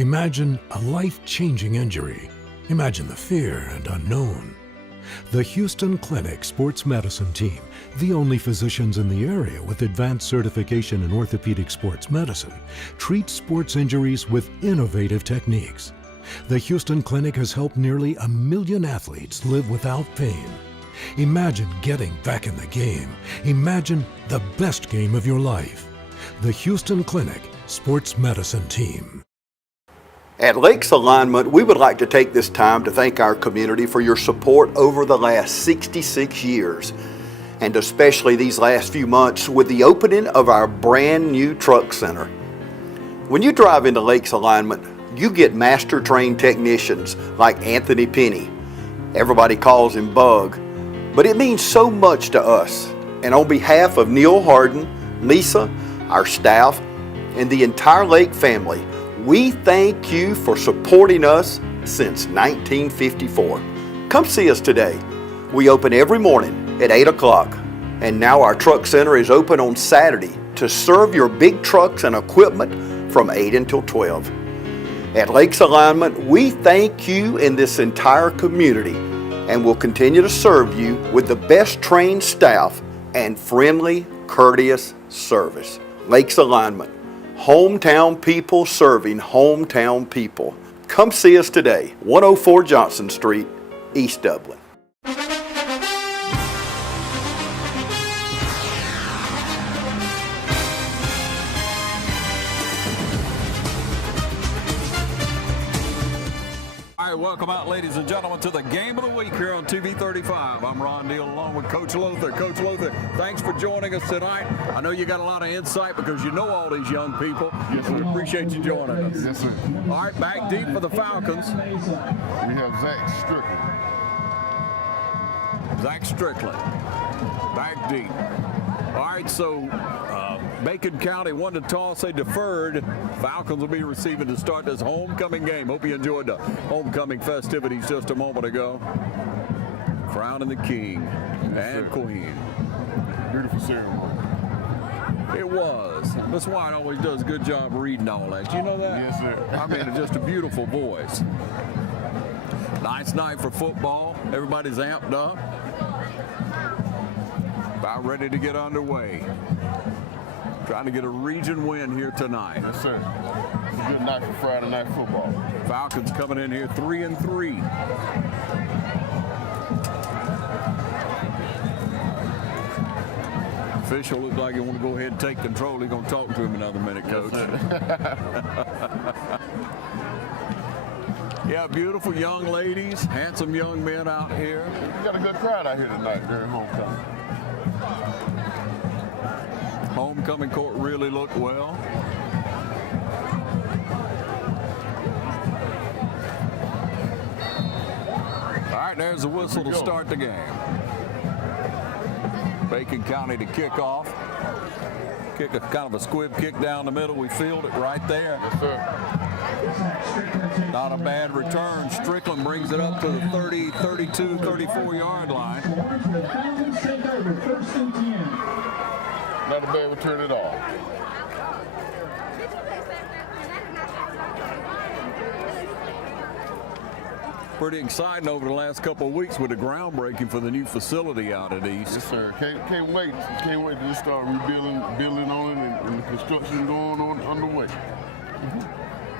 Imagine a life-changing injury. Imagine the fear and unknown. The Houston Clinic Sports Medicine Team, the only physicians in the area with advanced certification in orthopedic sports medicine, treats sports injuries with innovative techniques. The Houston Clinic has helped nearly 1 million athletes live without pain. Imagine getting back in the game. Imagine the best game of your life. The Houston Clinic Sports Medicine Team. At Lakes Alignment, we would like to take this time to thank our community for your support over the last 66 years, and especially these last few months with the opening of our brand new truck center. When you drive into Lakes Alignment, you get master-trained technicians like Anthony Penny. Everybody calls him Bug, but it means so much to us. And on behalf of Neil Harden, Lisa, our staff, and the entire Lake family, we thank you for supporting us since 1954. Come see us today. We open every morning at 8 o'clock. And now our truck center is open on Saturday to serve your big trucks and equipment from 8 until 12. At Lakes Alignment, we thank you and this entire community, and will continue to serve you with the best trained staff and friendly, courteous service. Lakes Alignment. Hometown people serving hometown people. Come see us today, 104 Johnson Street, East Dublin. Welcome out, ladies and gentlemen, to the game of the week here on TV 35. I'm Ron Deal along with Coach Lothar. Coach Lothar, thanks for joining us tonight. I know you got a lot of insight because you know all these young people. Yes, sir. We appreciate you joining us. Yes, sir. All right, back deep for the Falcons. We have Zach Strickland. Back deep. All right, so Bacon County won the toss. They deferred. Falcons will be receiving to start this homecoming game. Hope you enjoyed the homecoming festivities just a moment ago. Crowning the king and queen. Beautiful ceremony. It was. Miss White always does a good job reading all that. You know that? Yes, sir. I mean, it's just a beautiful voice. Nice night for football. Everybody's amped up. About ready to get underway. Trying to get a region win here tonight. Yes, sir. It's a good night for Friday night football. Falcons coming in here 3-3. Official looks like he want to go ahead and take control. He's going to talk to him another minute, Coach. Yeah, beautiful young ladies, handsome young men out here. We got a good crowd out here tonight during homecoming. Homecoming court really looked well. All right, there's the whistle to start the game. Bacon County to kick off. Kick a kind of a squib kick down the middle. We field it right there. Yes, sir. Not a bad return. Strickland brings it up to the 30, 32, 34-yard line. Not a bad return at all. Pretty exciting over the last couple of weeks with the groundbreaking for the new facility out at East. Yes, sir. Can't wait to just start building on it and the construction going on underway. I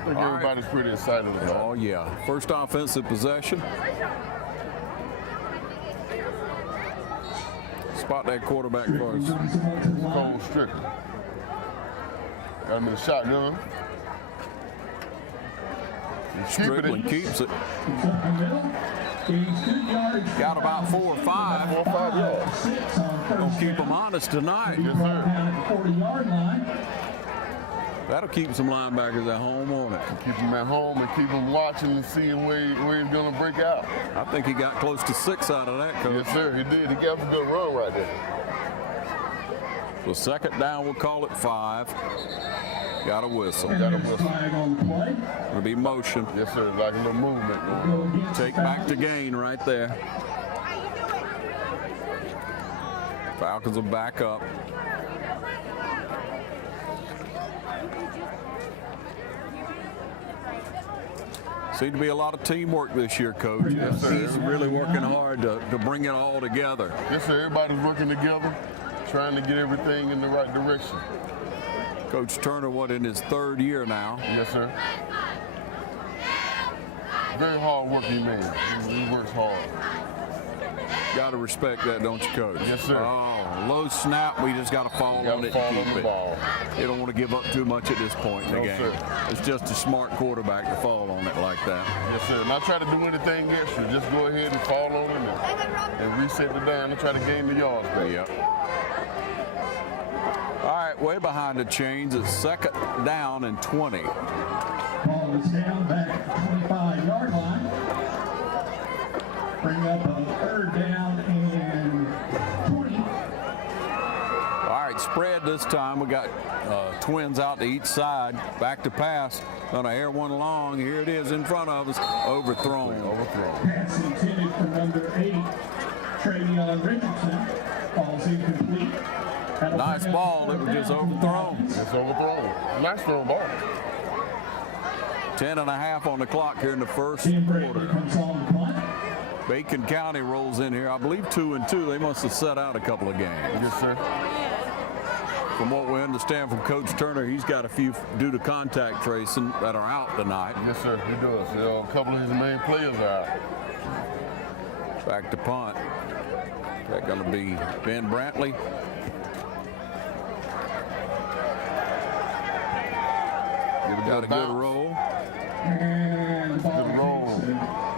think everybody's pretty excited about it. Oh, yeah. First offensive possession. Spot that quarterback first. Cole Strickland. Got him in the shotgun. Strickland keeps it. Got about 4 or 5. 4 or 5 yards. Gonna keep them honest tonight. Yes, sir. That'll keep some linebackers at home on it. Keep them at home and keep them watching and seeing where he's going to break out. I think he got close to 6 out of that, Coach. Yes, sir, he did. He got a good run right there. So second down, we'll call it 5. Got a whistle. Got a whistle. It'll be motion. Yes, sir, like a little movement. Take back to gain right there. Falcons will back up. Seemed to be a lot of teamwork this year, Coach. Yes, sir. He's really working hard to bring it all together. Yes, sir. Everybody's working together, trying to get everything in the right direction. Coach Turner, what, in his 3rd year now? Yes, sir. Very hard working man. He works hard. Got to respect that, don't you, Coach? Yes, sir. Oh, low snap, we just got to fall on it and keep it. Ball. You don't want to give up too much at this point in the game. Sir. It's just a smart quarterback to fall on it like that. Yes, sir. Not try to do anything extra. Just go ahead and fall on it and reset the down and try to gain the yards back. Yep. All right, way behind the chains. It's 2nd down and 20. Ball is down back at the 25-yard line. Bring up a 3rd down and 20. All right, spread this time. We got twins out to each side. Back to pass. Gonna air one long. Here it is in front of us. Overthrown. Pass intended for number 8, Travion Richardson. Ball's incomplete. That'll Nice bring up ball. It 4th was just down for the overthrown. Falcons. It's overthrown. Nice throw ball. 10.5 on the clock here in the first Tim Brady quarter. comes on the punt. Bacon County rolls in here. I believe 2-2. They must have set out a couple of games. Yes, sir. From what we understand from Coach Turner, he's got a few due to contact tracing that are out tonight. Yes, sir. He does. A couple of his main players are out. Back to punt. That going to be Ben Brantley. Got a good roll. And the ball Good roll.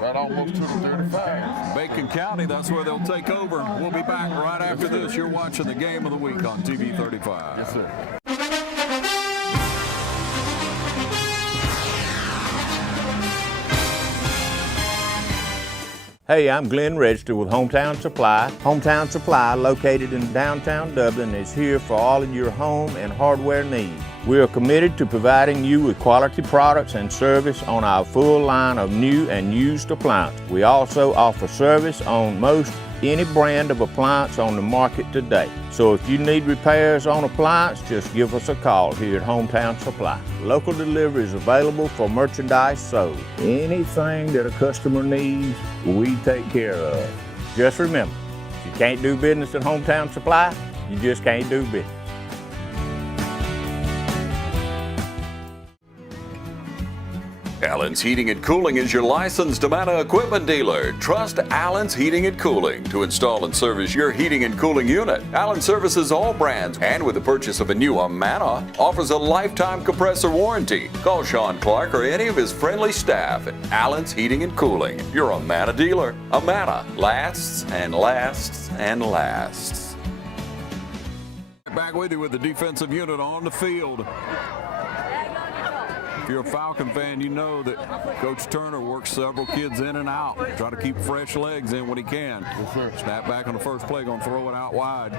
Right almost to the 35. Bacon County, that's where they'll take over. We'll be back right after this. You're watching the Game of the Week on TV 35. Yes, sir. Hey, I'm Glenn Register with Hometown Supply. Hometown Supply, located in downtown Dublin, is here for all of your home and hardware needs. We are committed to providing you with quality products and service on our full line of new and used appliances. We also offer service on most any brand of appliance on the market today. So if you need repairs on appliance, just give us a call here at Hometown Supply. Local delivery is available for merchandise sold. Anything that a customer needs, we take care of. Just remember, if you can't do business at Hometown Supply, you just can't do business. Allen's Heating and Cooling is your licensed Amana equipment dealer. Trust Allen's Heating and Cooling to install and service your heating and cooling unit. Allen services all brands, and with the purchase of a new Amana, offers a lifetime compressor warranty. Call Sean Clark or any of his friendly staff at Allen's Heating and Cooling, your Amana dealer. Amana lasts and lasts and lasts. Back with you with the defensive unit on the field. If you're a Falcon fan, you know that Coach Turner works several kids in and out. Try to keep fresh legs in when he can. Yes, sir. Snap back on the first play, gonna throw it out wide.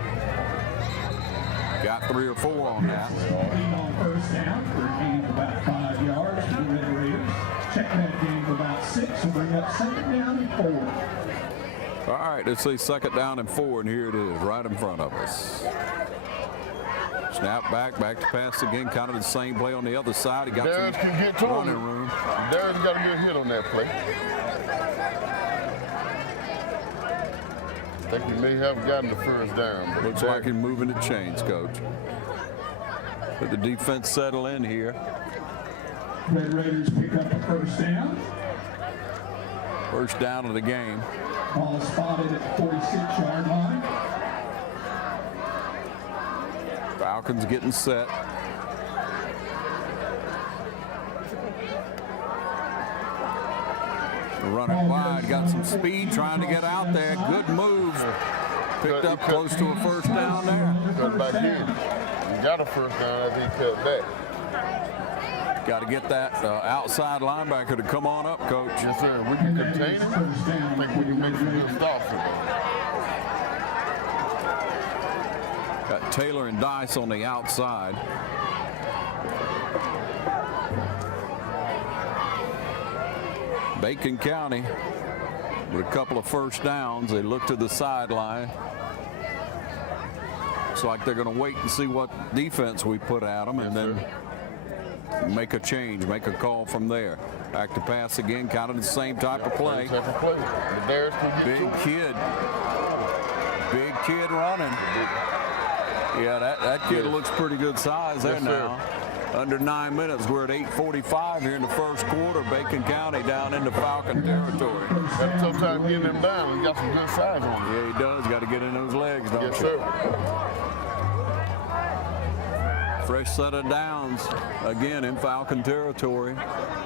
Got 3 or 4 on that. On 1st down for a gain of about 5 yards for the Red Raiders. Check that gain for about 6 and bring up 2nd down and 4. All right, let's say 2nd down and 4, and here it is, right in front of us. Snap back to pass again, kind of the same play on the other side. He got Darius can get to running him. room. Darius got a good hit on that play. I think he may have gotten the 1st down. Looks like he's moving the chains, Coach. Let the defense settle in here. Red Raiders pick up the 1st down. 1st down of the game. Ball spotted at the 46-yard line. Falcons getting set. Running wide, got some speed, trying to get out there. Good move. Picked up close to a 1st down there. Cut back in. He got a 1st down after he cut back. Got to get that outside linebacker to come on up, Coach. Yes, sir. We can contain him. I think we can make some good stops with him. Got Taylor and Dice on the outside. Bacon County with a couple of 1st downs. They look to the sideline. Looks like they're going to wait and see what defense we put at them, and then make a change, make a call from there. Back to pass again, kind of the same type of play. Type of play. Big kid running. Yeah, that kid looks pretty good size there now. Under 9 minutes, we're at 8:45 here in the first quarter. Bacon County down into Falcon territory. Got a tough time getting him down. He got some good size on him. Yeah, he does. Got to get in those legs, don't Yes, you? sir. Fresh set of downs again in Falcon territory.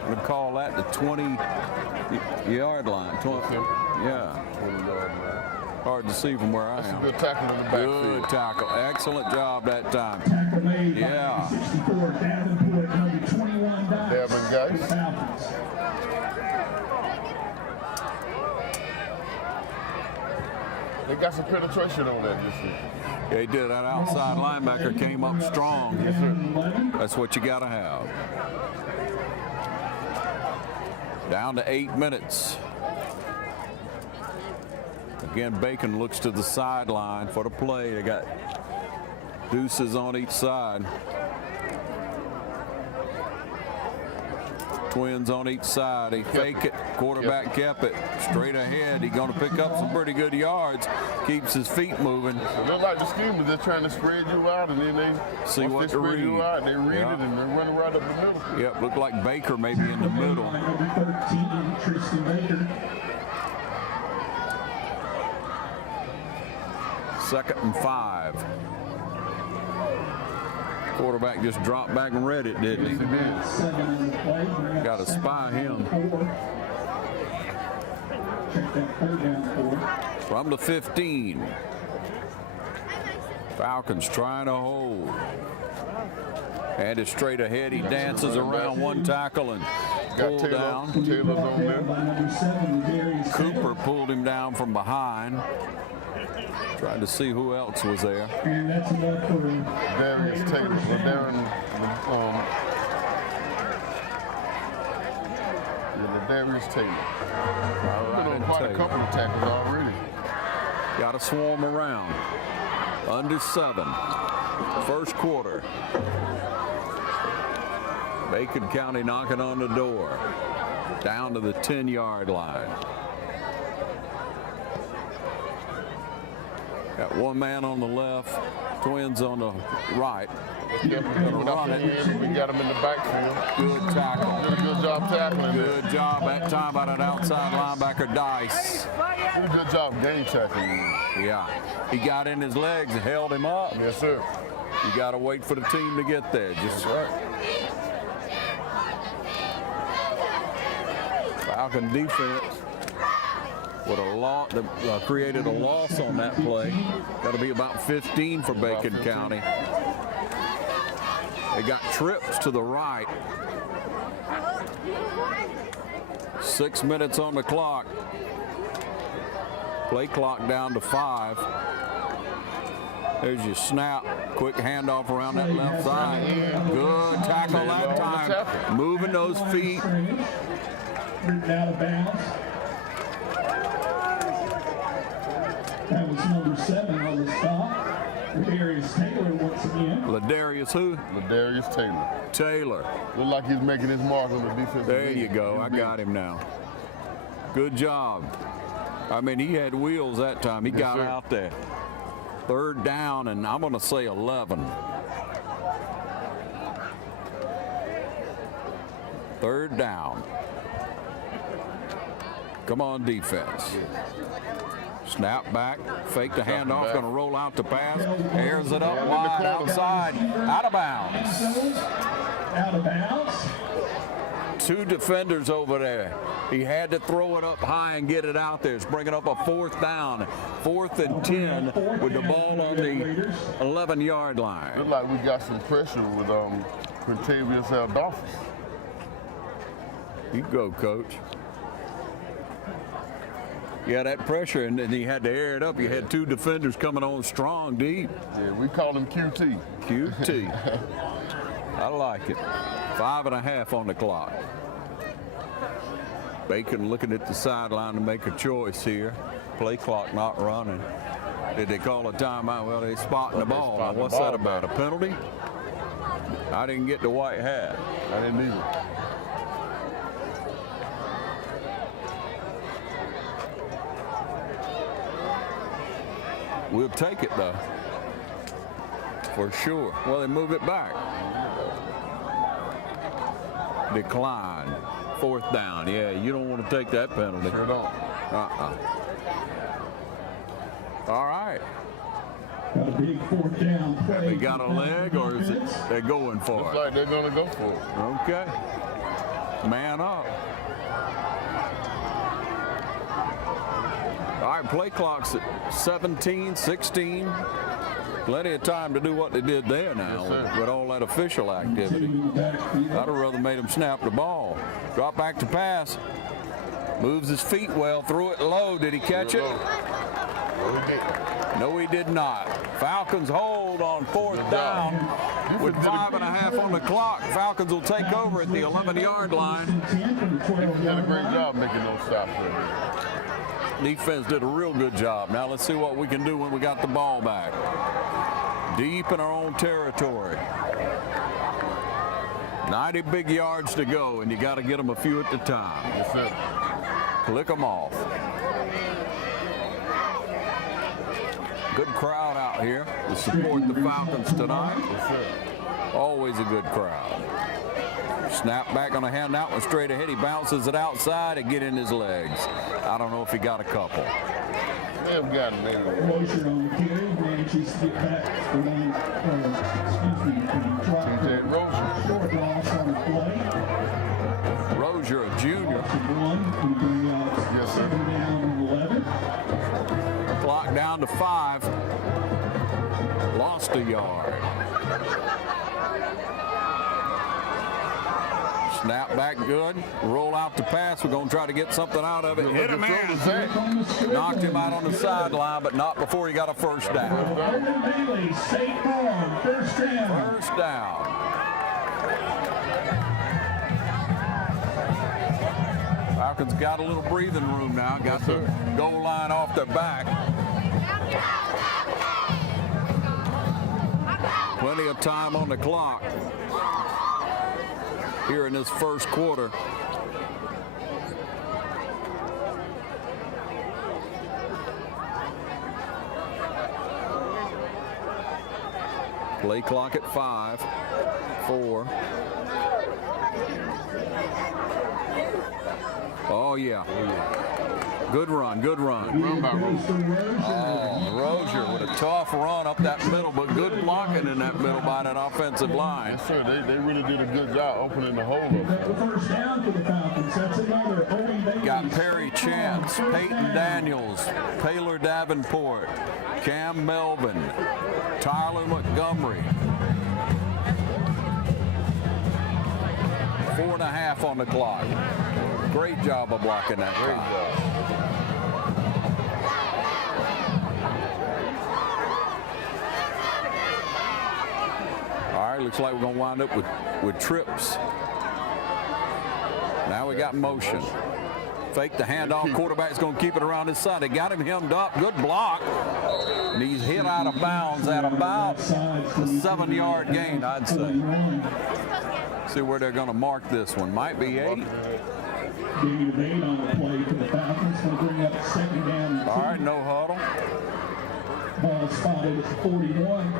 We call that the 20-yard line. Yeah. 20-yard line. Hard to see from where I am. Good tackle in the backfield. Good tackle. Excellent job that time. Tackle made by Yeah. 64, Davenport, number 21, Devin, guys. Falcons. They got some penetration on that this year. They did. That outside linebacker came up strong. Yes, sir. That's what you got to have. Down to 8 minutes. Again, Bacon looks to the sideline for the play. They got deuces on each side. Twins on each side. They fake it. Quarterback kept it straight ahead. He's going to pick up some pretty good yards. Keeps his feet moving. It looks like the scheme is just trying to spread you out, and then they See once what they to spread you read. out, they read Yeah. it and they run right up the middle. Yep, looked like Baker maybe in the middle. Number 13, Tristan Baker. 2nd and 5. Quarterback just dropped back and read it, didn't he? 7 on the play. Got to spy him. Check that 4th down 4. From the 15. Falcons trying to hold. And it's straight ahead. He dances around one tackle and Got pulled Taylor. down. Taylor's on there. By number 7, Darius Cooper pulled him down from behind. Tried to see who else was there. And that's enough for Darius Taylor. Darius Taylor. Been on quite a couple of tackles already. Got to swarm around. Under 7. First quarter. Bacon County knocking on the door. Down to the 10-yard line. Got one man on the left, Twins on the right. Gonna run it. We got him in the backfield. Good tackle. Did a good job tackling. Good job that time by that outside linebacker, Dice. Did a good job game tackling. Yeah, he got in his legs and held him up. Yes, sir. You got to wait for the team to get there. Just Right. Falcon defense with a lot that created a loss on that play. Got to be about 15 for Bacon County. They got trips to the right. 6 minutes on the clock. Play clock down to 5. There's your snap. Quick handoff around that left side. Good tackle that time. Moving those feet. Written out of bounds. That was number 7 on the stop. Darius Taylor once again. Ladarius who? Darius Taylor. Taylor. Look like he's making his mark on the defensive There end. you go. I got him now. Good job. I mean, he had wheels that time. He got sir. out there. 3rd down, and I'm going to say 11. 3rd down. Come on, defense. Snap back, fake the handoff, going to roll out the pass, airs it up wide outside, out of bounds. Out of bounds. 2 defenders over there. He had to throw it up high and get it out there. It's bringing up a 4th down, 4th and 10 with the ball on the 11-yard line. Look like we got some pressure with Quintavious Adolphus. You go, Coach. Yeah, that pressure, and then he had to air it up. You had 2 defenders coming on strong, deep. Yeah, we call him QT. QT. I like it. 5.5 on the clock. Bacon looking at the sideline to make a choice here. Play clock not running. Did they call a timeout? Well, they spotting the ball. Now, what's that about? A penalty? I didn't get the white hat. I didn't either. We'll take it though, for sure. Well, they move it back. Decline. 4th down. Yeah, you don't want to take that penalty. Sure don't. All right. Got a big 4th down play. They got a leg, or is it they're going for Looks it? like they're gonna go for it. Okay. Man up. All right, play clock's at 17, 16. Plenty of time to do what they did there now with all that official activity. I'd have rather made him snap the ball. Drop back to pass. Moves his feet well, threw it low. Did he catch it? No, he did not. Falcons hold on 4th down with 5.5 on the clock. Falcons will take over at the 11-yard line. He did a great job making those stops there. Defense did a real good job. Now let's see what we can do when we got the ball back. Deep in our own territory. 90 big yards to go, and you got to get them a few at a time. Yes, sir. Click them off. Good crowd out here to support the Falcons tonight. Yes, sir. Always a good crowd. Snap back on a handout, one straight ahead. He bounces it outside and get in his legs. I don't know if he got a couple. Yeah, we got him maybe. Rozier on the carry, manages to get back the line, drop TJ Rozier. short loss on the play. Rozier, a junior. One, we bring out Yes, sir. 7 down and 11. Clock down to 5. Lost a yard. Snap back good. Roll out the pass. We're going to try to get something out of it. Hit him in. Knocked him out on the sideline, but not before he got a first down. Bailey, State Farm, first down. First down. Falcons got a little breathing room now. Got the goal line off their back. Plenty of time on the clock here in this first quarter. Play clock at 5, 4. Oh, yeah. Good run, good run. Run by Rozier. Oh, Rozier with a tough run up that middle, but good blocking in that middle by that offensive line. Yes, sir. They really did a good job opening the hole up. The first down for the Falcons. That's another Owen Bailey. Got Perry Chance, Peyton Daniels, Taylor Davenport, Cam Melvin, Tyler Montgomery. 4.5 on the clock. Great job of blocking that Great time. job. All right, looks like we're going to wind up with trips. Now we got motion. Fake the handoff. Quarterback's going to keep it around his side. They got him hemmed up. Good block. And he's hit out of bounds at about a 7-yard gain, I'd say. See where they're going to mark this one. Might be 8. Gain of 8 on the play for the Falcons. Going to bring up 2nd down and 2. All right, no huddle. Ball spotted at the 41.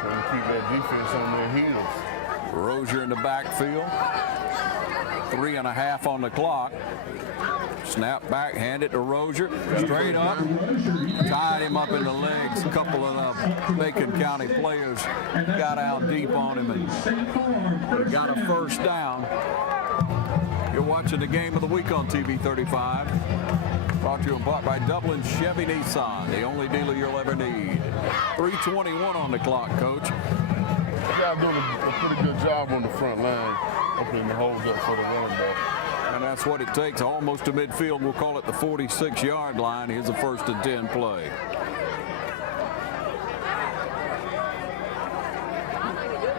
Trying to keep that defense on their heels. Rozier in the backfield. 3.5 on the clock. Snap back, hand it to Rozier. Straight up. Tied him up in the legs. A couple of the Macon County players got out deep on him and got a first down. You're watching the game of the week on TV 35. Brought to you in part by Dublin Chevy Nissan, the only dealer you'll ever need. 3:21 on the clock, Coach. They got doing a pretty good job on the front line, opening the holes up for the running back. And that's what it takes, almost to midfield. We'll call it the 46-yard line. Here's a 1st and 10 play.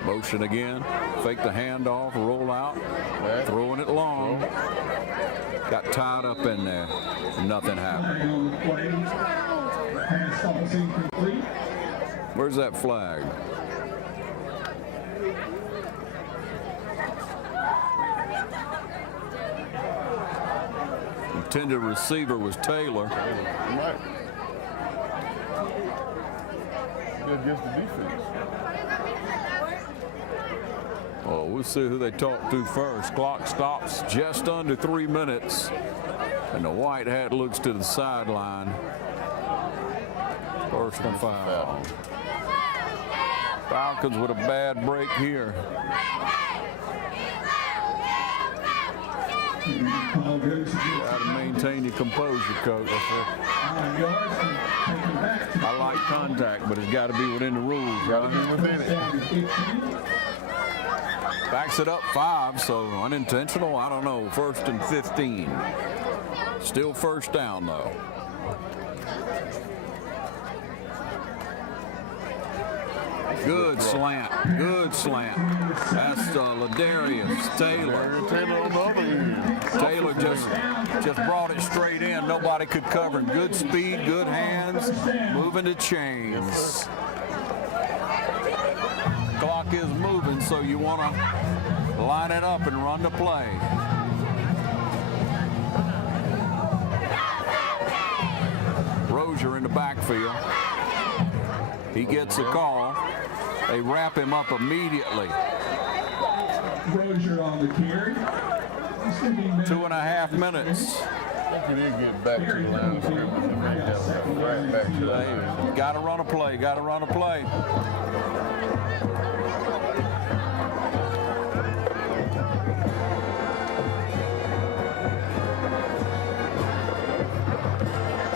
Motion again, fake the handoff, roll out, throwing it long. Got tied up in there. Nothing happened. Pass falls incomplete. Where's that flag? Intended receiver was Taylor. Right. Good against the defense. Oh, we'll see who they talk to first. Clock stops just under 3 minutes. And the white hat looks to the sideline. Personal foul. Falcons with a bad break here. Got to maintain your composure, Coach. I like contact, but it's got to be within the rules. Got to be within it. Backs it up 5, so unintentional. I don't know. 1st and 15. Still first down, though. Good slant. Good slant. That's Ladarius Taylor. Taylor just brought it straight in. Nobody could cover. Good speed, good hands, moving the chains. Clock is moving, so you want to line it up and run the play. Rozier in the backfield. He gets a call. They wrap him up immediately. Rozier on the carry. 2.5 minutes. He didn't get back to the line of scrimmage and make that right back to the line. Got to run a play. Got to run a play.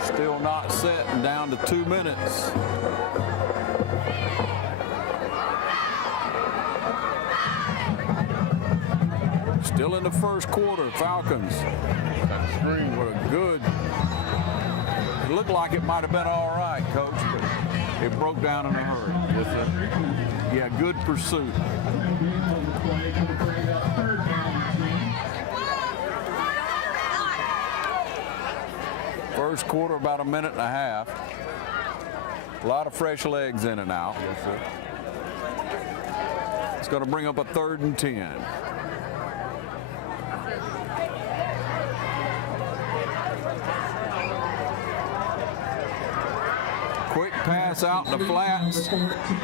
Still not set and down to 2 minutes. Still in the first quarter, Falcons. What a good. It looked like it might have been all right, Coach, but it broke down in a hurry. Yes, sir. Yeah, good pursuit. First quarter, about 1.5 minutes. A lot of fresh legs in and out. Yes, sir. It's going to bring up a 3rd and 10. Quick pass out in the flats.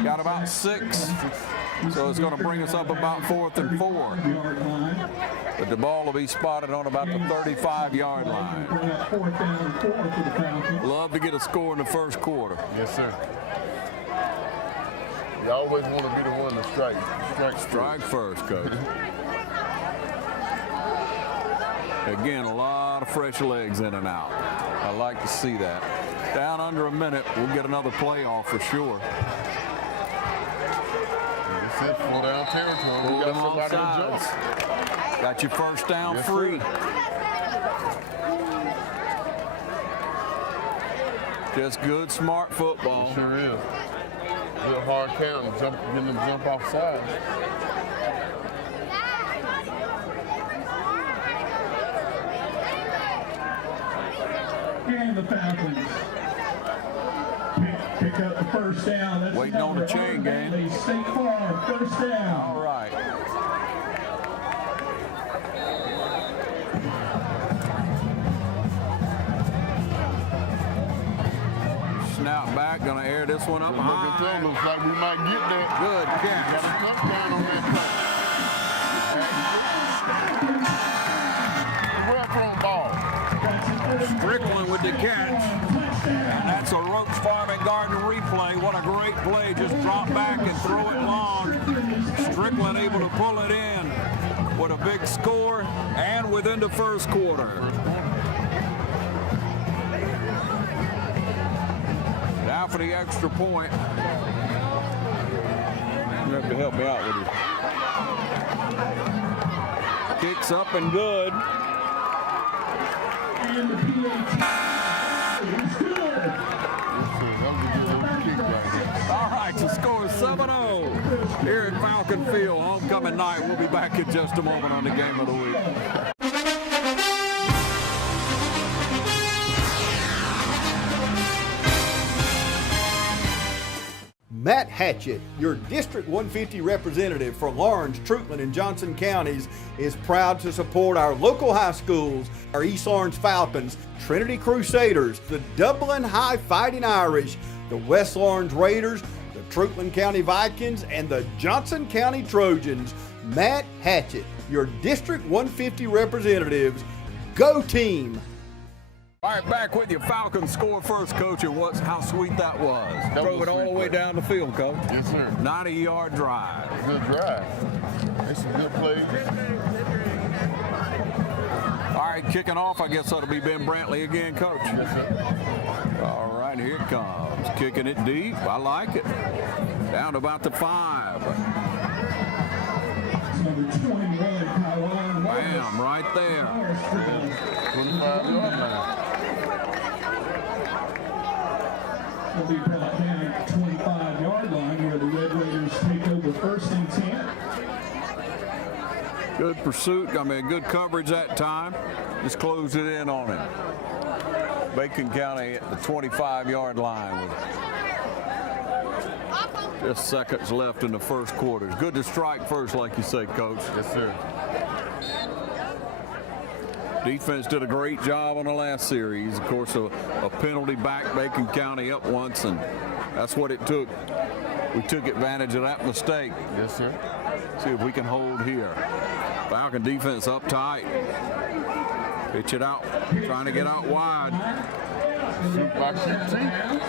Got about 6. So it's going to bring us up about 4th and 4. But the ball will be spotted on about the 35-yard line. Love to get a score in the first quarter. Yes, sir. You always want to be the one to strike first, Coach. Again, a lot of fresh legs in and out. I like to see that. Down under 1 minute, we'll get another playoff for sure. That's it, full down territory. Pull We them got on somebody to sides. jump. Got your first down Yes, free. sir. Just good, smart football. It sure is. Real hard count and getting them jump off sides. And the Falcons pick up the first down. That's Waiting on the chain gang. State Farm, first down. All right. Snap back, gonna air this one up Look at high. that. Looks like we might get that. Good Got catch. a touchdown on that play. Well thrown ball. Strickland with the catch. And that's a Roach Farm and Garden replay. What a great play. Just drop back and throw it long. Strickland able to pull it in with a big score and within the first quarter. Now for the extra point. You have to help me out with it. Kicks up and good. And the PAT is good. All right, the score is 7-0 here at Falcon Field. Homecoming night. We'll be back in just a moment on the Game of the Week. Matt Hatchett, your District 150 representative for Lawrence, Truitland, and Johnson counties, is proud to support our local high schools, our East Lawrence Falcons, Trinity Crusaders, the Dublin High Fighting Irish, the West Lawrence Raiders, the Truitland County Vikings, and the Johnson County Trojans. Matt Hatchett, your District 150 representatives. Go team! All right, back with you. Falcons score first, Coach, and how sweet that was. Throw it all the way down the field, Coach. Yes, sir. 90-yard drive. Good drive. It's some good plays. All right, kicking off, I guess that'll be Ben Brantley again, Coach. Yes, sir. All right, here it comes. Kicking it deep. I like it. Down to about the 5. Number 21, Kyle. Bam, right there. 25-yard line. Will be brought down at the 25-yard line where the Red Raiders take over first and 10. Good pursuit. I mean, good coverage that time. Just closed it in on him. Bacon County at the 25-yard line with just seconds left in the first quarter. It's good to strike first, like you say, Coach. Yes, sir. Defense did a great job on the last series. Of course, a penalty back Bacon County up once, and that's what it took. We took advantage of that mistake. Yes, sir. See if we can hold here. Falcon defense up tight. Pitch it out, trying to get out wide. Shoot by QT.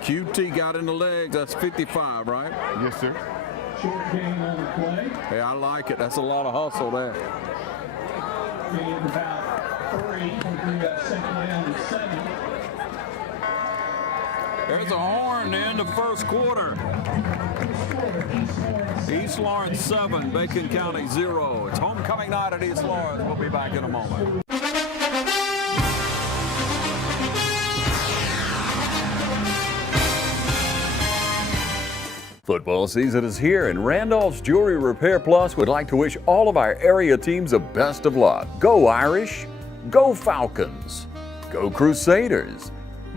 QT got in the legs. That's 55, right? Yes, sir. Short gain on the play. Hey, I like it. That's a lot of hustle there. Gain about 3. We'll do second down and 7. There's a horn to end the first quarter. East Lawrence 7, Bacon County 0. It's homecoming night at East Lawrence. We'll be back in a moment. Football season is here, and Randolph's Jewelry Repair Plus would like to wish all of our area teams the best of luck. Go Irish, go Falcons, go Crusaders,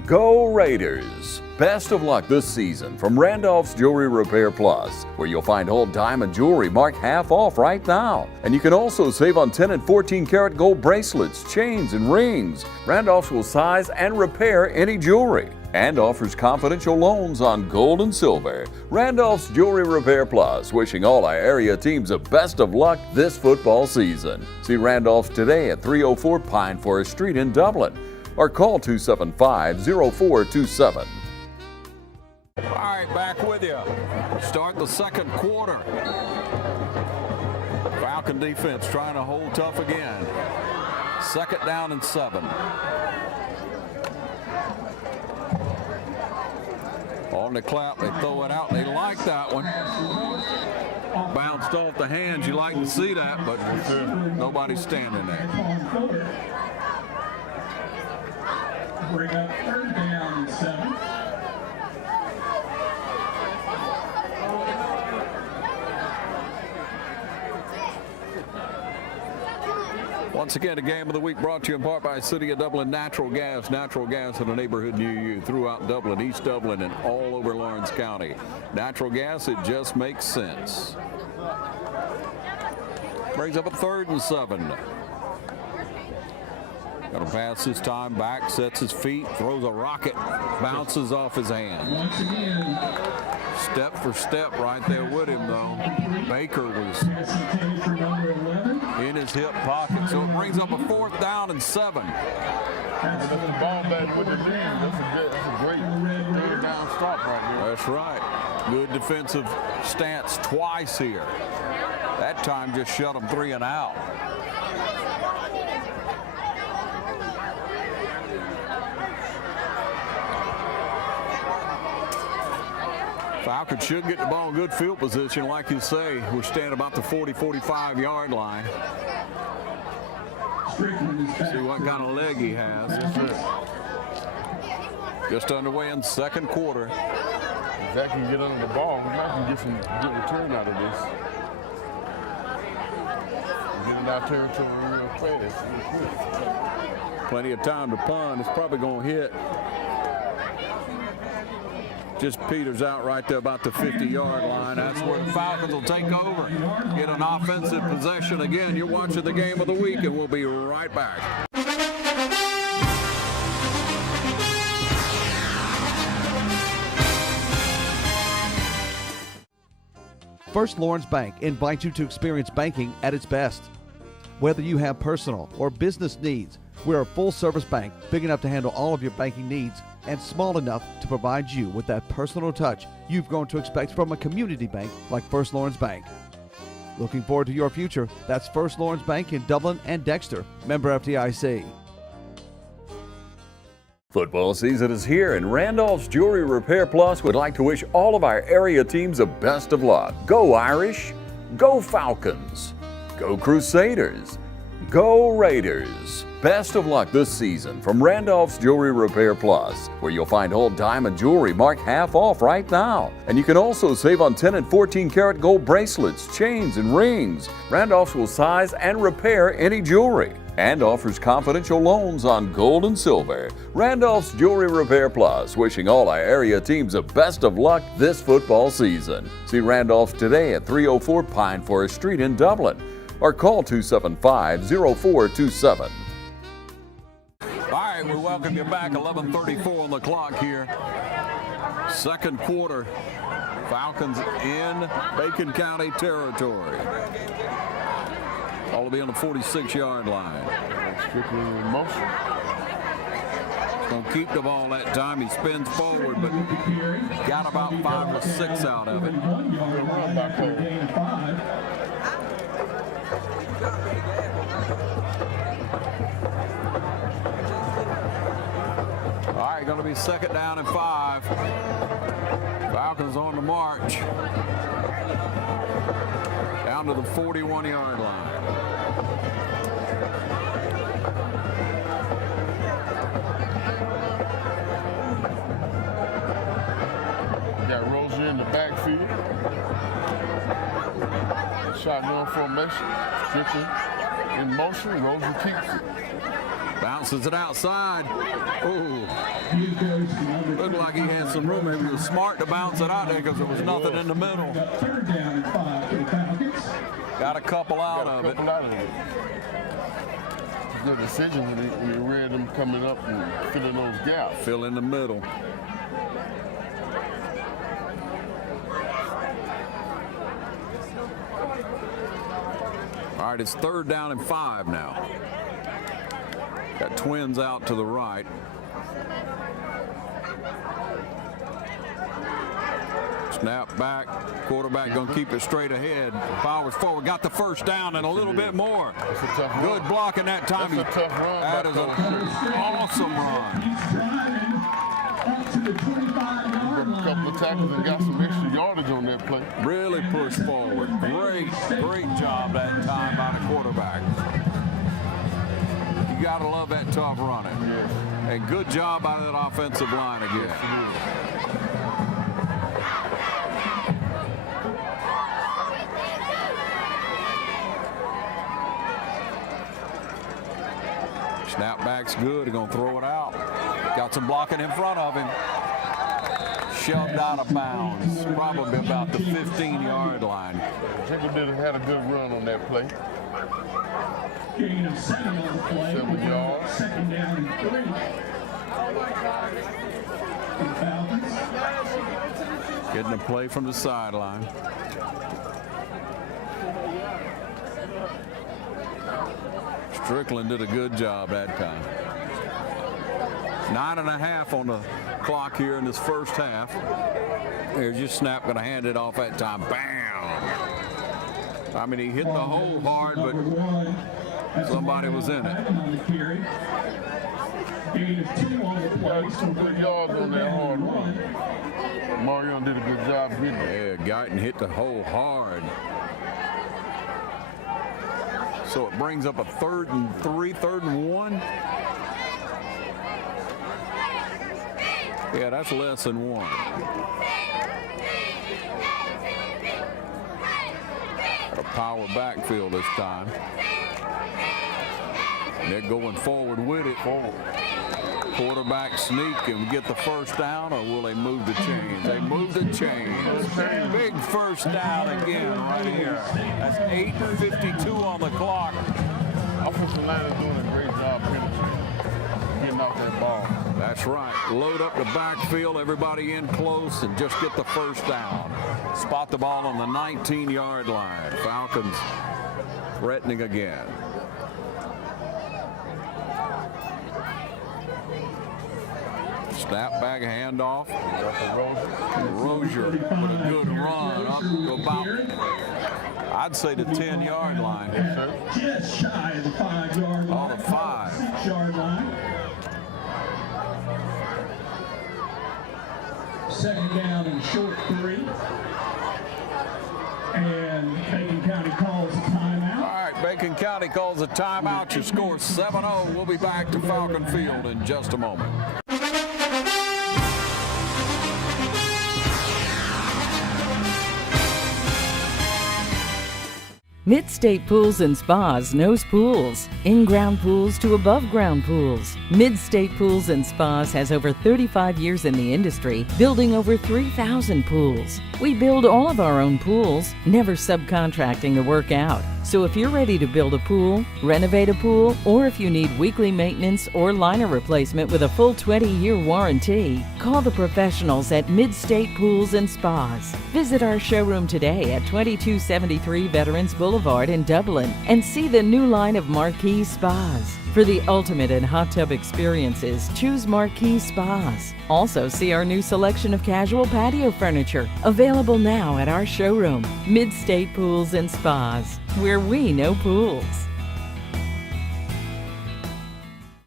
go Raiders. Best of luck this season from Randolph's Jewelry Repair Plus, where you'll find old diamond jewelry marked half off right now. And you can also save on 10 and 14 karat gold bracelets, chains, and rings. Randolph's will size and repair any jewelry and offers confidential loans on gold and silver. Randolph's Jewelry Repair Plus, wishing all our area teams the best of luck this football season. See Randolph's today at 304 Pine Forest Street in Dublin, or call 275-0427. All right, back with you. Start the second quarter. Falcon defense trying to hold tough again. Second down and 7. On the clap, they throw it out. They like that one. Bounced off the hands. You like to see that, but nobody's standing there. Bring up third down and 7. Once again, a game of the week brought to you in part by City of Dublin Natural Gas. Natural gas in a neighborhood near you throughout Dublin, East Dublin, and all over Lawrence County. Natural gas, it just makes sense. Brings up a 3rd and 7. Got to pass this time back, sets his feet, throws a rocket, bounces off his hand. Once again, Step for step right there with him, though. Baker was in his hip pocket, so it brings up a 4th down and 7. That's the ball back with the knee. That's a great third down stop right here. That's right. Good defensive stance twice here. That time just shut them 3 and out. Falcons should get the ball in good field position, like you say. We're standing about the 40-45 yard line. See what kind of leg he has. Just underway in second quarter. If Zach can get under the ball, we might can get some good return out of this. Get it out territory real fast, real quick. Plenty of time to punt. It's probably going to hit Just peters out right there about the 50-yard line. That's where the Falcons will take over. Get an offensive possession again. You're watching the game of the week, and we'll be right back. First Lawrence Bank invites you to experience banking at its best. Whether you have personal or business needs, we're a full-service bank big enough to handle all of your banking needs and small enough to provide you with that personal touch you've grown to expect from a community bank like First Lawrence Bank. Looking forward to your future? That's First Lawrence Bank in Dublin and Dexter, member FDIC. Football season is here, and Randolph's Jewelry Repair Plus would like to wish all of our area teams the best of luck. Go Irish! Go Falcons! Go Crusaders! Go Raiders! Best of luck this season from Randolph's Jewelry Repair Plus, where you'll find old diamond jewelry marked half off right now. And you can also save on 10 and 14 karat gold bracelets, chains, and rings. Randolph's will size and repair any jewelry and offers confidential loans on gold and silver. Randolph's Jewelry Repair Plus, wishing all our area teams the best of luck this football season. See Randolph's today at 304 Pine Forest Street in Dublin, or call 275-0427. All right, we welcome you back. 11:34 on the clock here. Second quarter. Falcons in Bacon County territory. All will be on the 46-yard line. Strictly in motion. Going to keep the ball that time. He spins forward, but got about 5 or 6 out of it. All right, going to be 2nd down and 5. Falcons on the march. Down to the 41-yard line. Got Rozier in the backfield. Shotgun formation. Strictly in motion. Rozier keeps it. Bounces it outside. Oh, looked like he had some room. Maybe he was smart to bounce it out there because there was nothing in the middle. 3rd down and 5 for the Falcons. Got a couple out of it. Good decision when you read them coming up and filling those gaps. Fill in the middle. All right, it's 3rd down and 5 now. Got Twins out to the right. Snap back. Quarterback going to keep it straight ahead. Powers forward. Got the 1st down and a little bit more. That's a tough Good run. blocking that time. That's a tough run. That is an awesome run. He's driving up to the 25-yard A line. couple of tackles and got some extra yardage on that play. Really pushed forward. Great job that time by the quarterback. You got to love that tough running. Yeah. And good job by that offensive line again. Snapback's good. He's going to throw it out. Got some blocking in front of him. Shoved out of bounds. Probably about the 15-yard line. Jekyll had a good run on that play. Gain of 7 on the play. 7 yards. 2nd down and 3. The Falcons. Getting a play from the sideline. Strickland did a good job that time. 9.5 on the clock here in this first half. There's your snap, going to hand it off that time. Bam! I mean, he hit the hole hard, but somebody was in it. Gain of 2 on the play. Some good yards on that hard run. Marion did a good job getting it. Yeah, Guyton hit the hole hard. So it brings up a 3rd and 3, 3rd and 1. Yeah, that's less than 1. Got a power backfield this time. And they're going forward with it. Quarterback sneak and get the first down, or will they move the chains? They move the chains. Big first down again right here. That's 8:52 on the clock. Offensive line is doing a great job getting off that ball. That's right. Load up the backfield, everybody in close, and just get the first down. Spot the ball on the 19-yard line. Falcons threatening again. Snap back handoff. Rozier with a good run up to about, I'd say, the 10-yard line. Just shy of the 5-yard line. Oh, the 5. 6-yard line. Second down and short 3. And Bacon County calls a timeout. All right, Bacon County calls a timeout. Your score 7-0. We'll be back to Falcon Field in just a moment. Mid-State Pools and Spas knows pools. In-ground pools to above-ground pools. Mid-State Pools and Spas has over 35 years in the industry, building over 3,000 pools. We build all of our own pools, never subcontracting the work out. So if you're ready to build a pool, renovate a pool, or if you need weekly maintenance or liner replacement with a full 20-year warranty, call the professionals at Mid-State Pools and Spas. Visit our showroom today at 2273 Veterans Boulevard in Dublin and see the new line of Marquee Spas. For the ultimate in hot tub experiences, choose Marquee Spas. Also see our new selection of casual patio furniture, available now at our showroom, Mid-State Pools and Spas, where we know pools.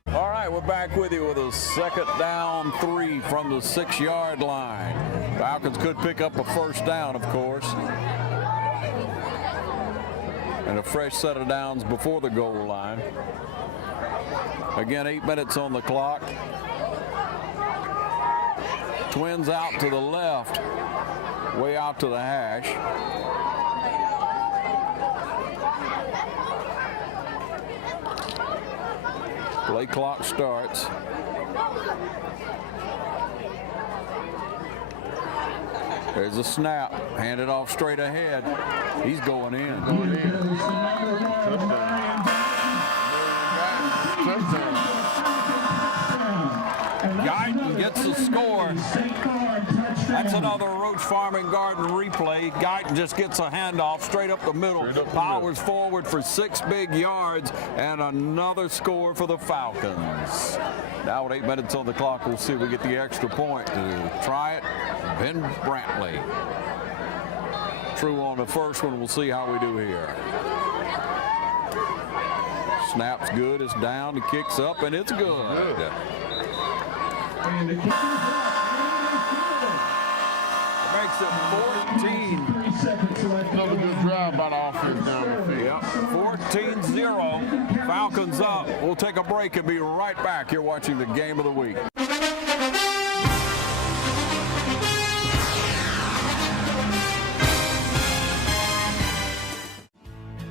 All right, we're back with you with a second down 3 from the 6-yard line. Falcons could pick up a first down, of course. And a fresh set of downs before the goal line. Again, 8 minutes on the clock. Twins out to the left, way out to the hash. Play clock starts. There's a snap, handed off straight ahead. He's going in. Guyton gets the score. That's another Roach Farm and Garden replay. Guyton just gets a handoff straight up the middle. Powers forward for 6 big yards and another score for the Falcons. Now with 8 minutes on the clock, we'll see if we get the extra point to try it. Ben Brantley. True on the first one. We'll see how we do here. Snap's good. It's down. He kicks up, and it's good. And the kick Makes it 14. 3 seconds left. Another good drive by the offense down the field. Yep, 14-0. Falcons up. We'll take a break and be right back. You're watching the game of the week.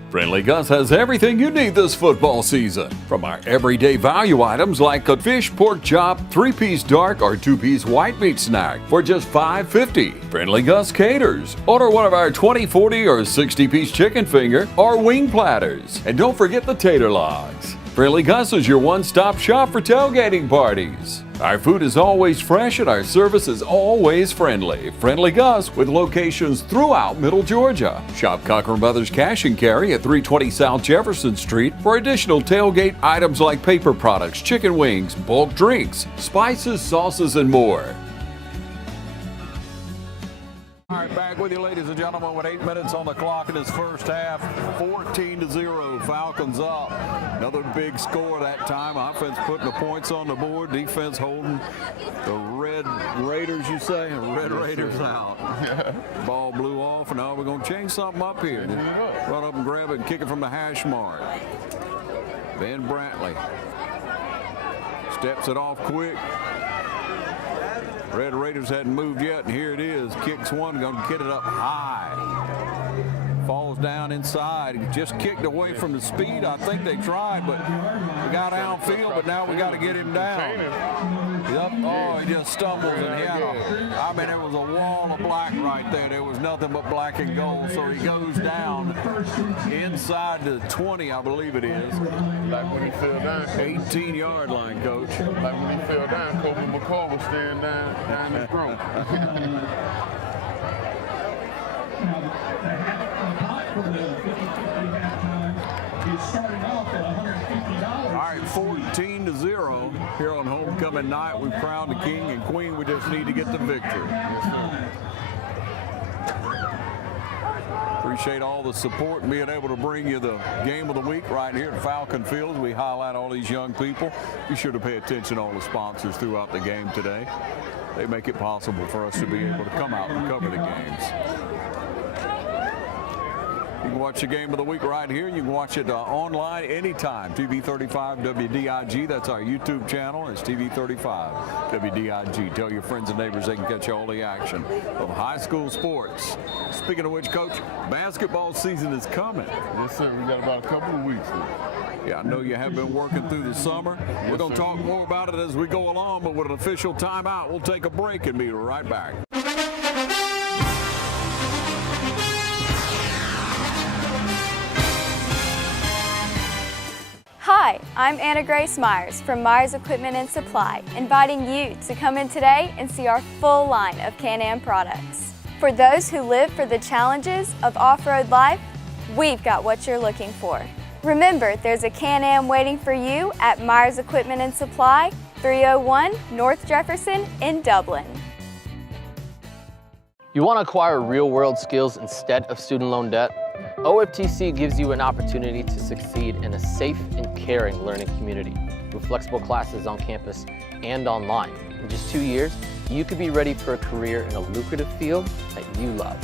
Friendly Gus has everything you need this football season. From our everyday value items like a fish, pork chop, 3-piece dark, or 2-piece white meat snack for just $5.50. Friendly Gus caters. Order one of our 20, 40, or 60-piece chicken finger or wing platters. And don't forget the tater logs. Friendly Gus is your one-stop shop for tailgating parties. Our food is always fresh and our service is always friendly. Friendly Gus with locations throughout Middle Georgia. Shop Cochran Brothers Cash and Carry at 320 South Jefferson Street for additional tailgate items like paper products, chicken wings, bulk drinks, spices, sauces, and more. All right, back with you, ladies and gentlemen, with 8 minutes on the clock in this first half. 14-0, Falcons up. Another big score that time. Offense putting the points on the board. Defense holding the Red Raiders, you say? Red Raiders out. Ball blew off, and now we're going to change something up here. Run up and grab it and kick it from the hash mark. Ben Brantley steps it off quick. Red Raiders hadn't moved yet, and here it is. Kicks one, going to get it up high. Falls down inside. He just kicked away from the speed. I think they tried, but we got downfield, but now we got to get him down. Yep. Oh, he just stumbles and hit him. I mean, there was a wall of black right there. There was nothing but black and gold. So he goes down inside the 20, I believe it is. Like when he fell down. 18-yard line, Coach. Like when he fell down, Kobe McCall was staring down his throat. Now, the pot for the 50-50 halftime is starting off at $150. All right, 14-0 here on homecoming night. We've crowned the king and queen. We just need to get the victory. Appreciate all the support and being able to bring you the game of the week right here at Falcon Field. We highlight all these young people. Be sure to pay attention to all the sponsors throughout the game today. They make it possible for us to be able to come out and cover the games. You can watch the game of the week right here. You can watch it online anytime. TV 35 WDIG. That's our YouTube channel. It's TV 35 WDIG. Tell your friends and neighbors they can catch all the action of high school sports. Speaking of which, Coach, basketball season is coming. Yes, sir. We got about a couple of weeks. Yeah, I know you have been working through the summer. We're going to talk more about it as we go along, but with an official timeout, we'll take a break and be right back. Hi, I'm Anna Grace Myers from Myers Equipment and Supply, inviting you to come in today and see our full line of Can-Am products. For those who live for the challenges of off-road life, we've got what you're looking for. Remember, there's a Can-Am waiting for you at Myers Equipment and Supply, 301 North Jefferson in Dublin. You want to acquire real-world skills instead of student loan debt? OFTC gives you an opportunity to succeed in a safe and caring learning community with flexible classes on campus and online. In just 2 years, you could be ready for a career in a lucrative field that you love.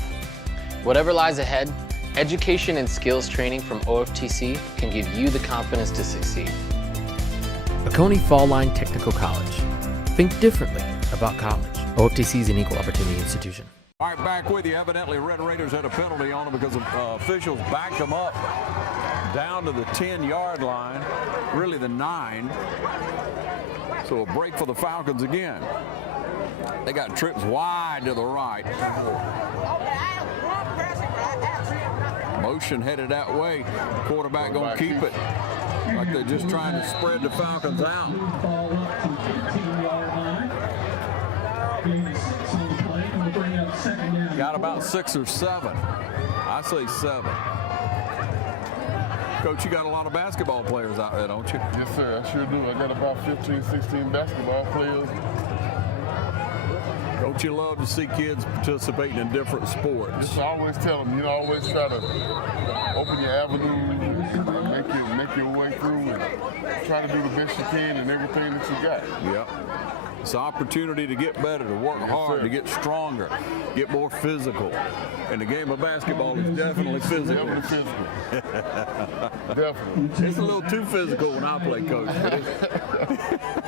Whatever lies ahead, education and skills training from OFTC can give you the confidence to succeed. Oconee Fall Line Technical College. Think differently about college. OFTC is an equal opportunity institution. All right, back with you. Evidently, Red Raiders had a penalty on them because officials backed them up down to the 10-yard line, really the 9. So a break for the Falcons again. They got trips wide to the right. Motion headed that way. Quarterback gonna keep it. Like they're just trying to spread the Falcons out. Got about 6 or 7. I say 7. Coach, you got a lot of basketball players out there, don't you? Yes, sir. I sure do. I got about 15, 16 basketball players. Don't you love to see kids participating in different sports? Just always tell them, always try to open your avenue, make your way through, and try to do the best you can in everything that you got. Yep. It's an opportunity to get better, to work hard, to get stronger, get more physical. And the game of basketball is definitely physical. Definitely physical. Definitely. It's a little too physical when I play, Coach.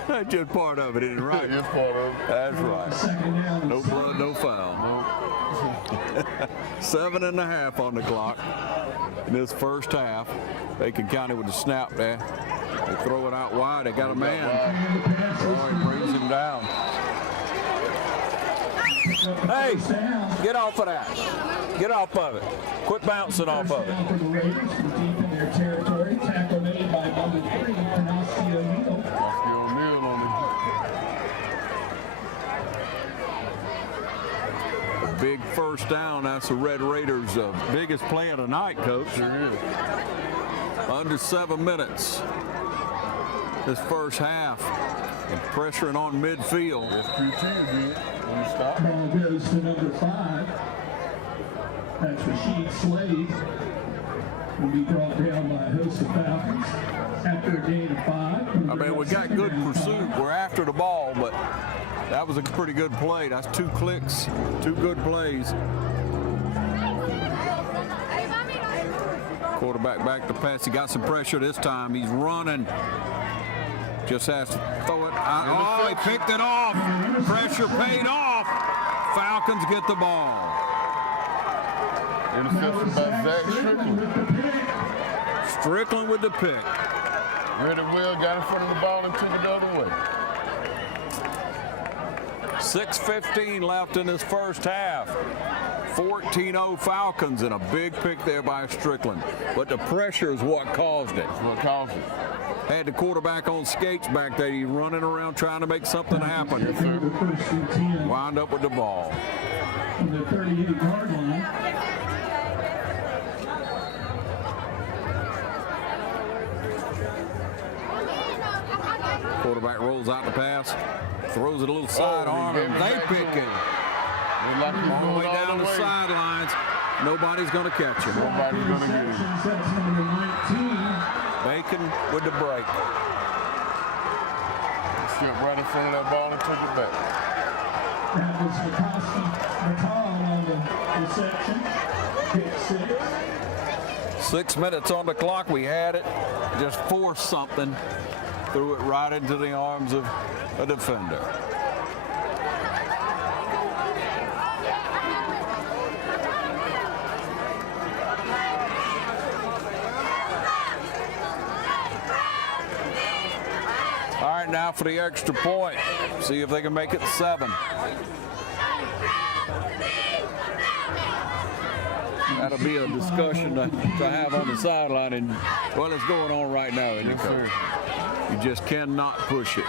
That's just part of it, isn't it, right? It's part of it. That's right. No blood, no foul. No. 7.5 on the clock in this first half. Bacon County with the snap there. They throw it out wide. They got a man. Oh, he brings him down. Hey, get off of that. Get off of it. Quit bouncing off of it. A big first down. That's the Red Raiders' biggest play of the night, Coach. Sure is. Under 7 minutes. This first half, and pressuring on midfield. SQT again. When you stop. Ball goes to number 5. That's Rashid Slade. Will be brought down by a host of Falcons after a gain of 5. I mean, we got good pursuit. We're after the ball, but that was a pretty good play. That's 2 clicks, 2 good plays. Quarterback back to pass. He got some pressure this time. He's running. Just has to throw it out. Oh, he picked it off. Pressure paid off. Falcons get the ball. Interception by Zach Strickland. Strickland with the pick. Really well, got in front of the ball and took it the other way. 6:15 left in this first half. 14-0 Falcons, and a big pick there by Strickland. But the pressure is what caused it. That's what caused it. Had the quarterback on skates back there. He's running around trying to make something happen. Yes, sir. Wound up with the ball. From the 38-yard line. Quarterback rolls out the pass, throws it a little sidearm, and they pick it. All the way down the sidelines. Nobody's going to catch him. Nobody's going to get him. That's number 19. Bacon with the break. He stepped right in front of that ball and took it back. That was McCall on the reception. Pick 6. 6 minutes on the clock. We had it. Just forced something. Threw it right into the arms of a defender. All right, now for the extra point. See if they can make it 7. That'll be a discussion to have on the sideline, and well, it's going on right now, isn't it, Coach? You just cannot push it.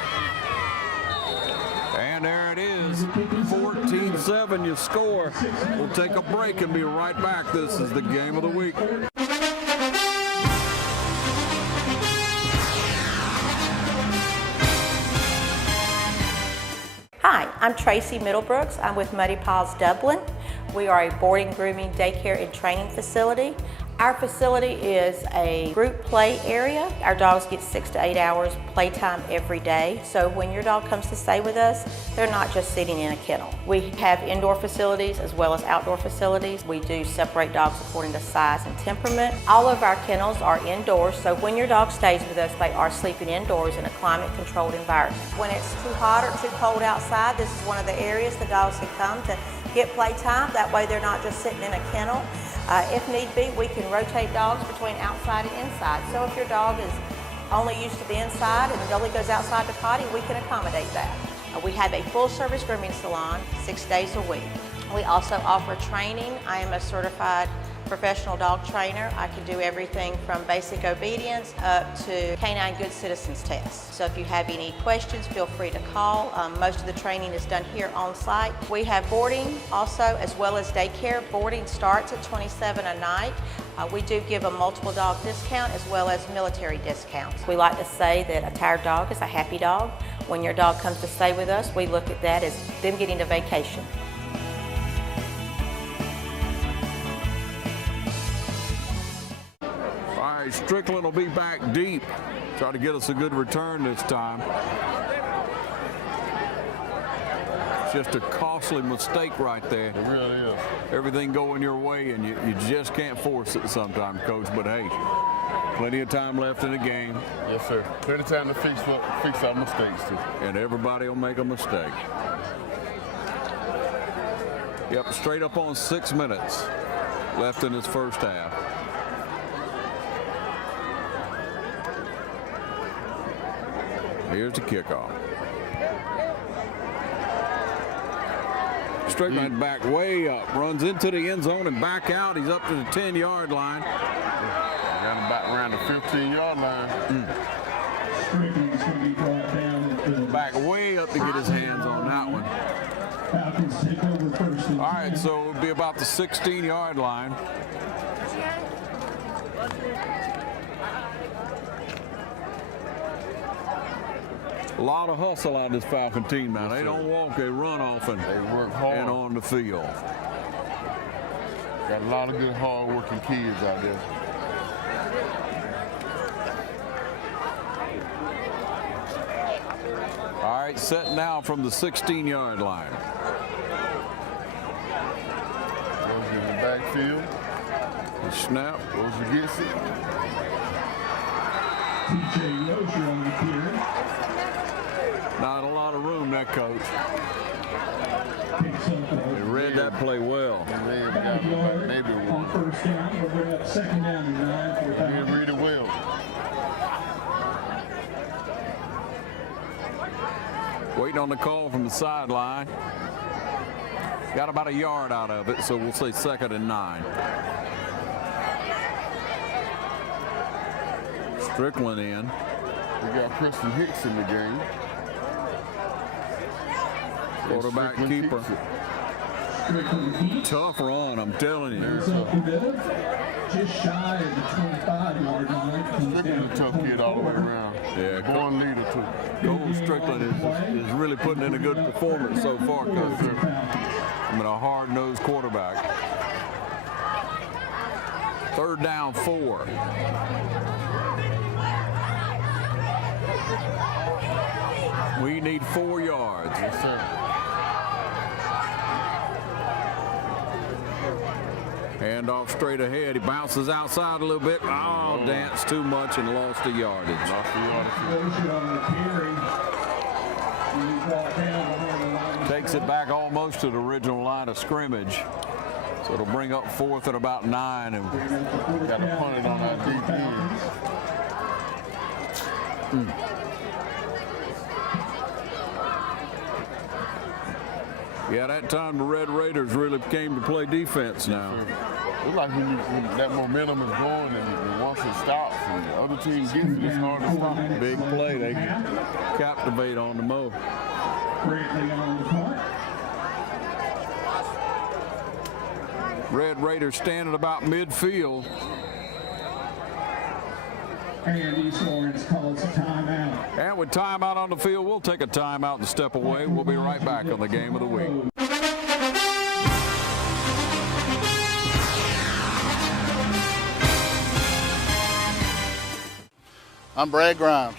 And there it is, 14-7, you score. We'll take a break and be right back. This is the game of the week. Hi, I'm Tracy Middlebrooks. I'm with Muddy Paws Dublin. We are a boarding, grooming, daycare, and training facility. Our facility is a group play area. Our dogs get 6 to 8 hours playtime every day. So when your dog comes to stay with us, they're not just sitting in a kennel. We have indoor facilities as well as outdoor facilities. We do separate dogs according to size and temperament. All of our kennels are indoors, so when your dog stays with us, they are sleeping indoors in a climate-controlled environment. When it's too hot or too cold outside, this is one of the areas the dogs can come to get playtime. That way they're not just sitting in a kennel. If need be, we can rotate dogs between outside and inside. So if your dog is only used to the inside and only goes outside to potty, we can accommodate that. We have a full-service grooming salon 6 days a week. We also offer training. I am a certified professional dog trainer. I can do everything from basic obedience up to canine good citizens test. So if you have any questions, feel free to call. Most of the training is done here on site. We have boarding also, as well as daycare. Boarding starts at $27 a night. We do give a multiple dog discount as well as military discounts. We like to say that a tired dog is a happy dog. When your dog comes to stay with us, we look at that as them getting a vacation. Strickland will be back deep. Try to get us a good return this time. It's just a costly mistake right there. It really is. Everything going your way, and you just can't force it sometimes, Coach. But hey, plenty of time left in the game. Yes, sir. Plenty of time to fix our mistakes, too. And everybody will make a mistake. Yep, straight up on 6 minutes left in this first half. Here's the kickoff. Strickland back way up, runs into the end zone and back out. He's up to the 10-yard line. Got him back around the 15-yard line. Strickland's going to be brought down. Back way up to get his hands on that one. Falcons take over first. All right, so it'll be about the 16-yard line. A lot of hustle out of this Falcon team now. They don't walk, they run off and they work hard and on the field. Got a lot of good, hard-working kids out there. All right, set now from the 16-yard line. Goes in the backfield. The snap. Goes against it. TJ Rozier on the carry. Not a lot of room there, Coach. They read that play well. Maybe On first down, we'll bring up second down and 9 for did Falcons. really well. Waiting on the call from the sideline. Got about a yard out of it, so we'll say 2nd and 9. Strickland in. We got Preston Hicks in the game. Quarterback Strickland keeper. keeps it. Tough run, I'm telling you. Goes up the middle, just shy of the 25-yard line. Comes Strickland's down a tough kid all the way around. Yeah, Born leader too. Cole Strickland is really putting in a good performance so far, Coach. I mean, a hard-nosed quarterback. 3rd down 4. We need 4 yards. Yes, sir. Hand off straight ahead. He bounces outside a little bit. Oh, danced too much and lost the yardage. Lost the yardage. Motion on the carry. And he brought down behind the line of Takes it back almost to the original line of scrimmage. So it'll bring up 4th and about 9. And Got to punt it on our deep end. yeah, that time the Red Raiders really came to play defense now. It's like when that momentum is going and once it stops and the other team gets it, it's hard to stop. Big play. They can captivate on the mo. Brantley on the punt. Red Raiders standing about midfield. And East Lawrence calls a timeout. And with timeout on the field, we'll take a timeout and step away. We'll be right back on the game of the week. I'm Brad Grimes,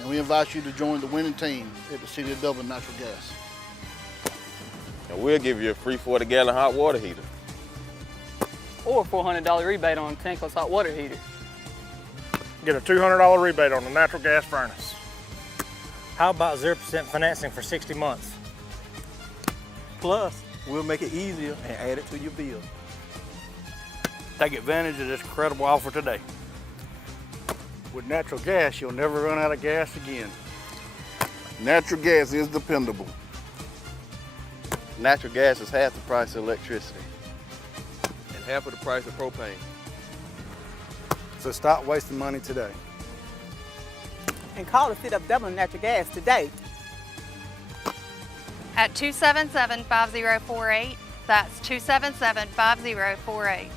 and we invite you to join the winning team at the City of Dublin Natural Gas. And we'll give you a free 40-gallon hot water heater. Or a $400 rebate on a tankless hot water heater. Get a $200 rebate on the natural gas furnace. How about 0% financing for 60 months? Plus, we'll make it easier and add it to your bill. Take advantage of this incredible offer today. With natural gas, you'll never run out of gas again. Natural gas is dependable. Natural gas is half the price of electricity. And half of the price of propane. So stop wasting money today. And call the City of Dublin Natural Gas today. At 277-5048. That's 277-5048.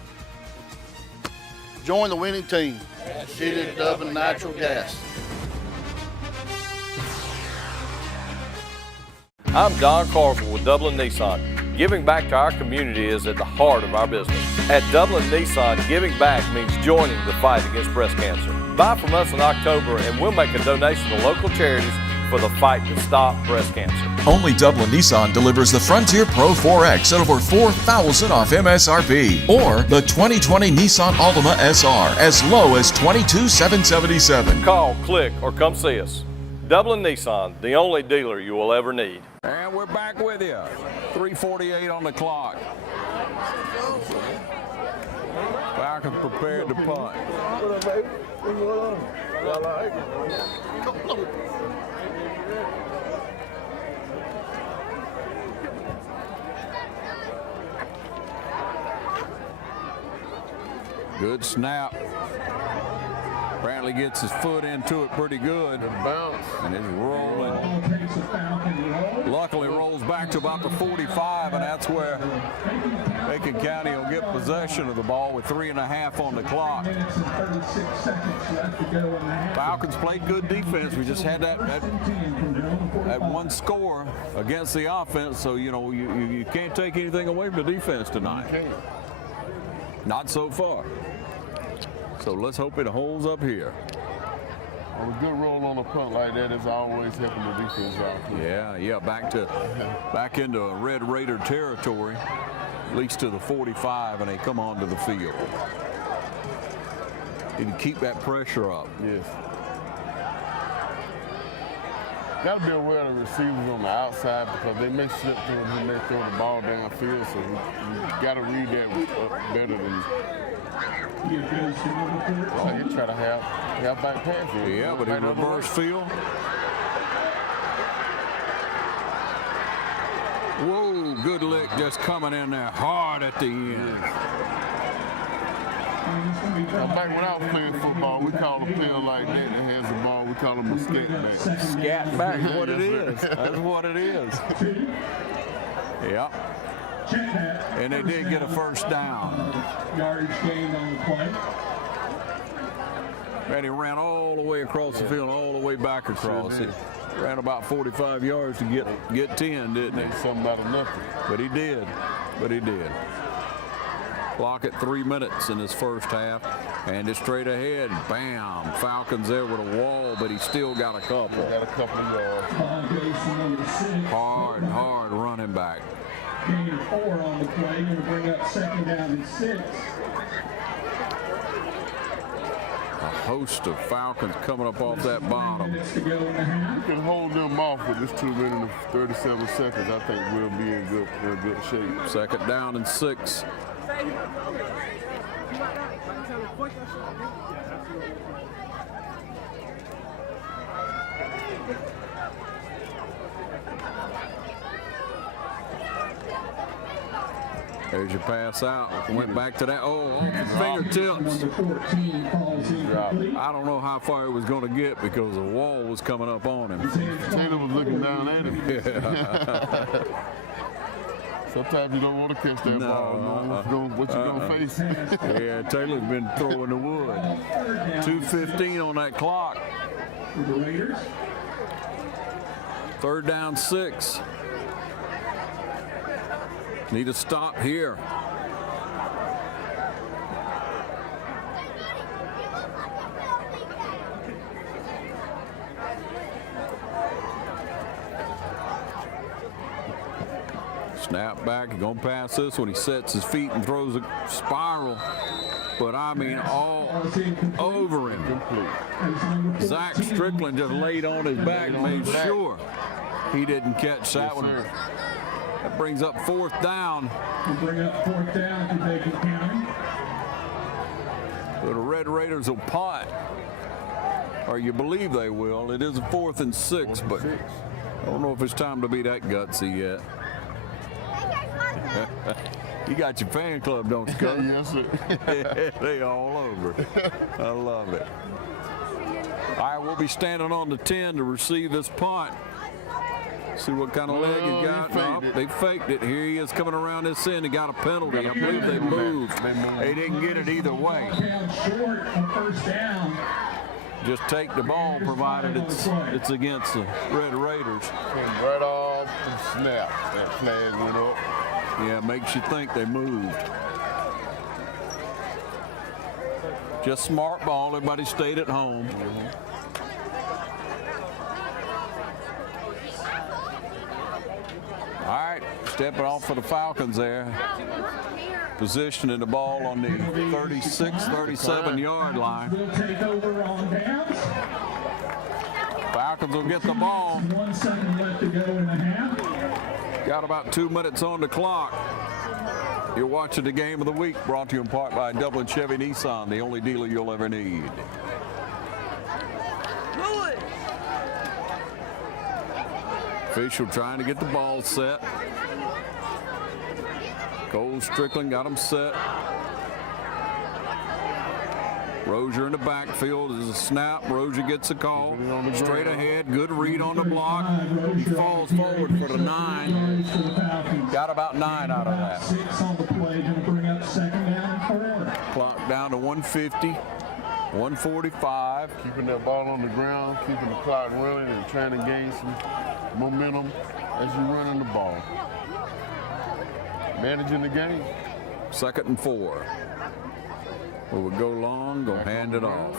Join the winning team at the City of Dublin Natural Gas. I'm Don Carville with Dublin Nissan. Giving back to our community is at the heart of our business. At Dublin Nissan, giving back means joining the fight against breast cancer. Buy from us in October and we'll make a donation to local charities for the fight to stop breast cancer. Only Dublin Nissan delivers the Frontier Pro 4X at over $4,000 off MSRP, or the 2020 Nissan Altima SR as low as $22,777. Call, click, or come see us. Dublin Nissan, the only dealer you will ever need. And we're back with you. 3:48 on the clock. Falcons prepared to punt. Good snap. Brantley gets his foot into it pretty good. And it's rolling. Luckily rolls back to about the 45, and that's where Bacon County will get possession of the ball with 3.5 on the clock. Falcons played good defense. We just had that one score against the offense, so you can't take anything away from the defense tonight. Not so far. So let's hope it holds up here. Well, a good roll on a punt like that is always helping the defense out. Yeah, back into Red Raider territory, at least to the 45, and they come onto the field. You can keep that pressure up. Yes. Got to be aware of the receivers on the outside because they may slip through and they throw the ball downfield. So we got to read that better than. Oh, you try to have back pass. Yeah, but he reverse field. Whoa, good lick just coming in there hard at the end. Back when I was playing football, we called a player like that that has the ball, we call him a scat back. Scat back is what it is. That's what it is. Yeah. And they did get a first down. Yardage gained on the play. And he ran all the way across the field, all the way back across. He ran about 45 yards to get 10, didn't he? Something out of nothing. But he did. Clock at 3 minutes in his first half, and it's straight ahead. Bam! Falcons there with a wall, but he still got a couple. Got a couple of yards. Hard running back. Gain of 4 on the play, going to bring up second down and 6. A host of Falcons coming up off that bottom. You can hold them off with this 2 minutes and 37 seconds. I think we'll be in good shape. Second down and 6. There's your pass out. Went back to that. Oh, off his fingertips. I don't know how far it was going to get because the wall was coming up on him. Taylor was looking down at him. Yeah. Sometimes you don't want to catch that ball. What you gonna face? Yeah, Taylor's been throwing the wood. 2:15 on that clock. Third down 6. Need a stop here. Snap back, he's gonna pass this when he sets his feet and throws a spiral. But I mean, all over him. Zach Strickland just laid on his back and made sure he didn't catch that one. That brings up 4th down. We'll bring up 4th down to Bacon County. The Red Raiders will punt, or you believe they will. It is a 4th and 6, but I don't know if it's time to be that gutsy yet. You got your fan club, don't you, Coach? Yes, sir. They all over. I love it. All right, we'll be standing on the 10 to receive this punt. See what kind of leg he got. They faked it. Here he is coming around this end. He got a penalty. I believe they moved. They didn't get it either way. Short on first down. Just take the ball, provided it's against the Red Raiders. Came right off the snap. That flag went up. Yeah, makes you think they moved. Just smart ball. Everybody stayed at home. All right, stepping off for the Falcons there. Positioning the ball on the 36, 37-yard line. We'll take over on downs. Falcons will get the ball. 1 second left to go in the half. Got about 2 minutes on the clock. You're watching the game of the week, brought to you in part by Dublin Chevy Nissan, the only dealer you'll ever need. Official trying to get the ball set. Cole Strickland got him set. Rozier in the backfield. There's a snap. Rozier gets a call. Straight ahead. Good read on the block. He falls forward for the 9. Got about 9 out of that. 6 on the play. Going to bring up second down and 4. Clock down to 150. 145. Keeping that ball on the ground, keeping the clock running, and trying to gain some momentum as you run on the ball. Managing the game. 2nd and 4. We would go long, go hand it off.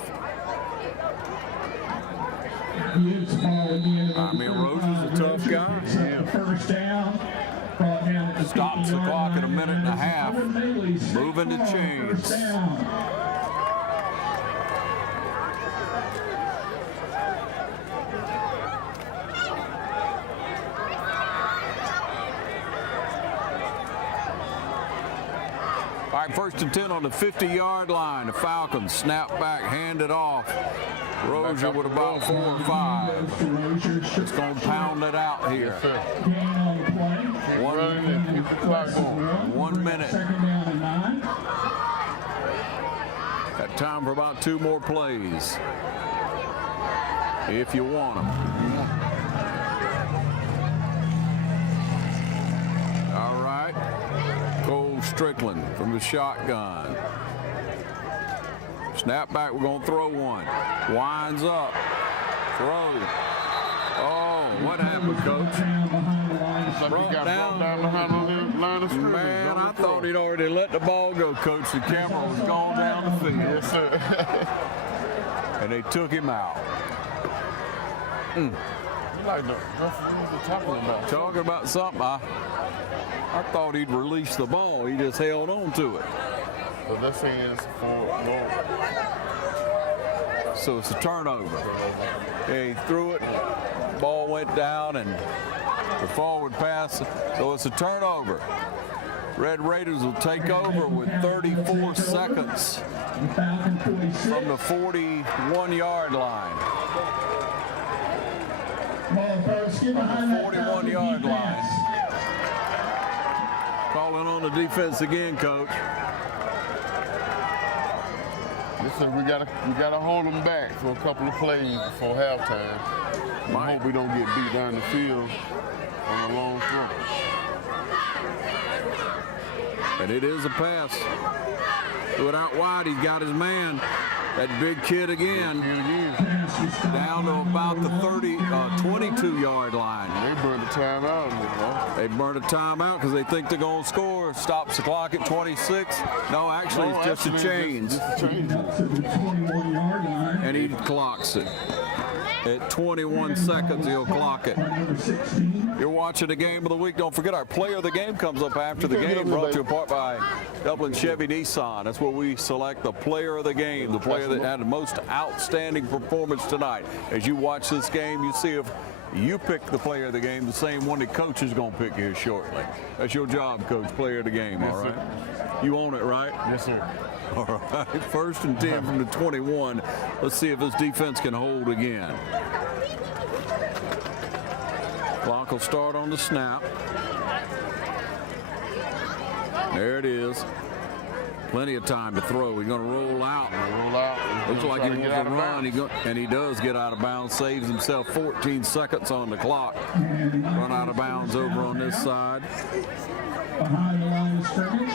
I mean, Rozier's a tough guy. First down. Stops the clock at 1.5 minutes. Moving the chains. All right, 1st and 10 on the 50-yard line. The Falcons snap back, hand it off. Rozier with about 4 or 5. It's going to pound it out here. 1 minute. Got time for about 2 more plays, if you want them. All right. Cole Strickland from the shotgun. Snap back, we're going to throw one. Winds up. Throw. Oh, what happened, Coach? Brought down behind the line of scrimmage. Man, I thought he'd already let the ball go, Coach. The camera was gone down the field. Yes, sir. And they took him out. You like the referees are talking about? Talking about something. I thought he'd release the ball. He just held on to it. So they're saying it's for more. So it's a turnover. Yeah, he threw it. Ball went down and the forward pass. So it's a turnover. Red Raiders will take over with 34 seconds from the 41-yard line. From the 41-yard line. Calling on the defense again, Coach. Listen, we gotta hold them back for a couple of plays before halftime. I hope we don't get beat down the field on a long throw. And it is a pass. Threw it out wide. He's got his man. That big kid again. Down to about the 22-yard line. They burned a timeout. They burned a timeout because they think they're going to score. Stops the clock at 26. No, actually, it's just a change. And he clocks it. At 21 seconds, he'll clock it. You're watching the game of the week. Don't forget, our player of the game comes up after the game, brought to you apart by Dublin Chevy Nissan. That's where we select the player of the game, the player that had the most outstanding performance tonight. As you watch this game, you see if you pick the player of the game, the same one that Coach is going to pick here shortly. That's your job, Coach, player of the game, all right? You own it, right? Yes, sir. All right, 1st and 10 from the 21. Let's see if this defense can hold again. Clock will start on the snap. There it is. Plenty of time to throw. He's going to roll out. Looks like he wants to run, and he does get out of bounds. Saves himself 14 seconds on the clock. Run out of bounds over on this side. Behind the line of scrimmage.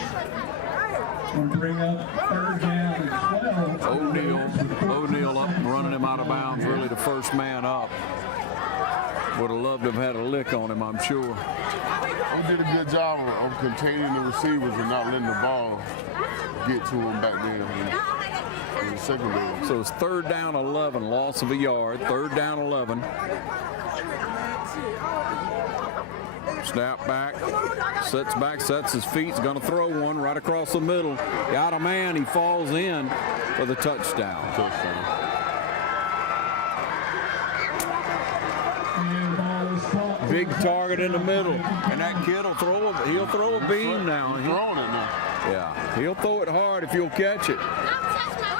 We'll bring up 3rd down and 12. O'Neal up, running him out of bounds. Really the first man up. Would have loved to have had a lick on him, I'm sure. We did a good job of containing the receivers and not letting the ball get to him back there in the secondary. So it's 3rd down 11, loss of a yard. 3rd down 11. Snap back, sets his feet. He's going to throw one right across the middle. Got a man. He falls in for the touchdown. Big target in the middle, and that kid will throw it. He'll throw a beam now. Yeah, he'll throw it hard if you'll catch it.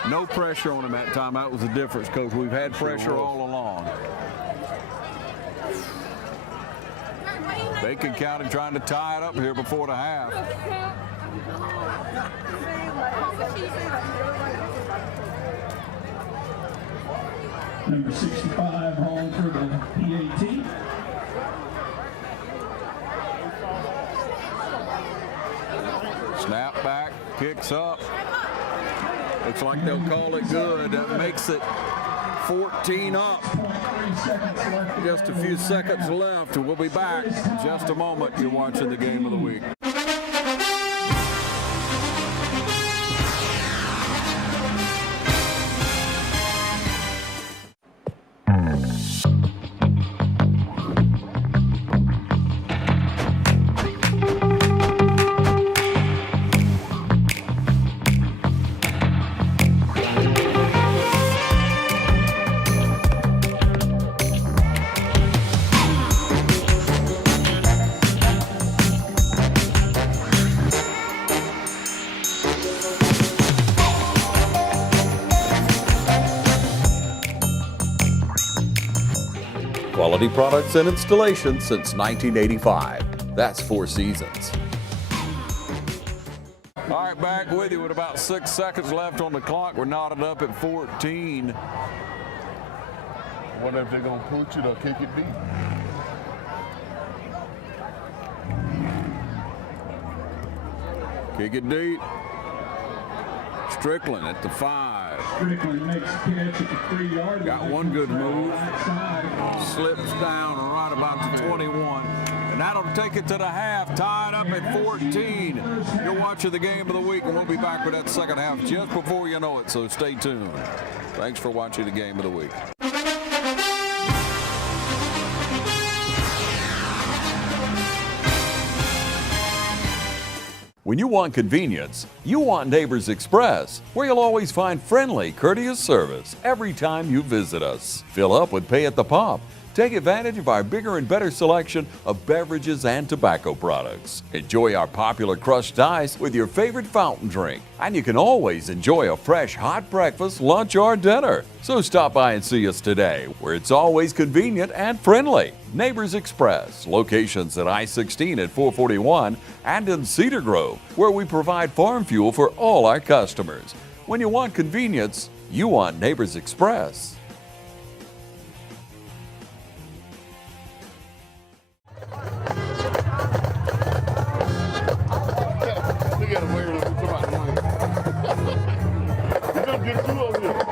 No pressure on him that time. That was the difference, Coach. We've had pressure all along. Bacon County trying to tie it up here before the half. Number 65 home for the PAT. Snap back, kicks up. Looks like they'll call it good. That makes it 14 up. Just a few seconds left. We'll be back in just a moment. You're watching the game of the week. Quality products and installations since 1985. That's 4 Seasons. All right, back with you with about 6 seconds left on the clock. We're knotted up at 14. What if they're going to put it or kick it deep? Kick it deep. Strickland at the 5. Strickland makes a catch at the 3-yard line. Got one good move. Slips down right about the 21. And that'll take it to the half, tied up at 14. You're watching the game of the week, and we'll be back with that second half just before you know it, so stay tuned. Thanks for watching the game of the week. When you want convenience, you want Neighbors Express, where you'll always find friendly, courteous service every time you visit us. Fill up with Pay at the Pump. Take advantage of our bigger and better selection of beverages and tobacco products. Enjoy our popular crushed ice with your favorite fountain drink. And you can always enjoy a fresh hot breakfast, lunch, or dinner. So stop by and see us today, where it's always convenient and friendly. Neighbors Express, locations at I-16 at 441 and in Cedar Grove, where we provide farm fuel for all our customers. When you want convenience, you want Neighbors Express. Look at him waving. Come on, come on. He's gonna get two over here.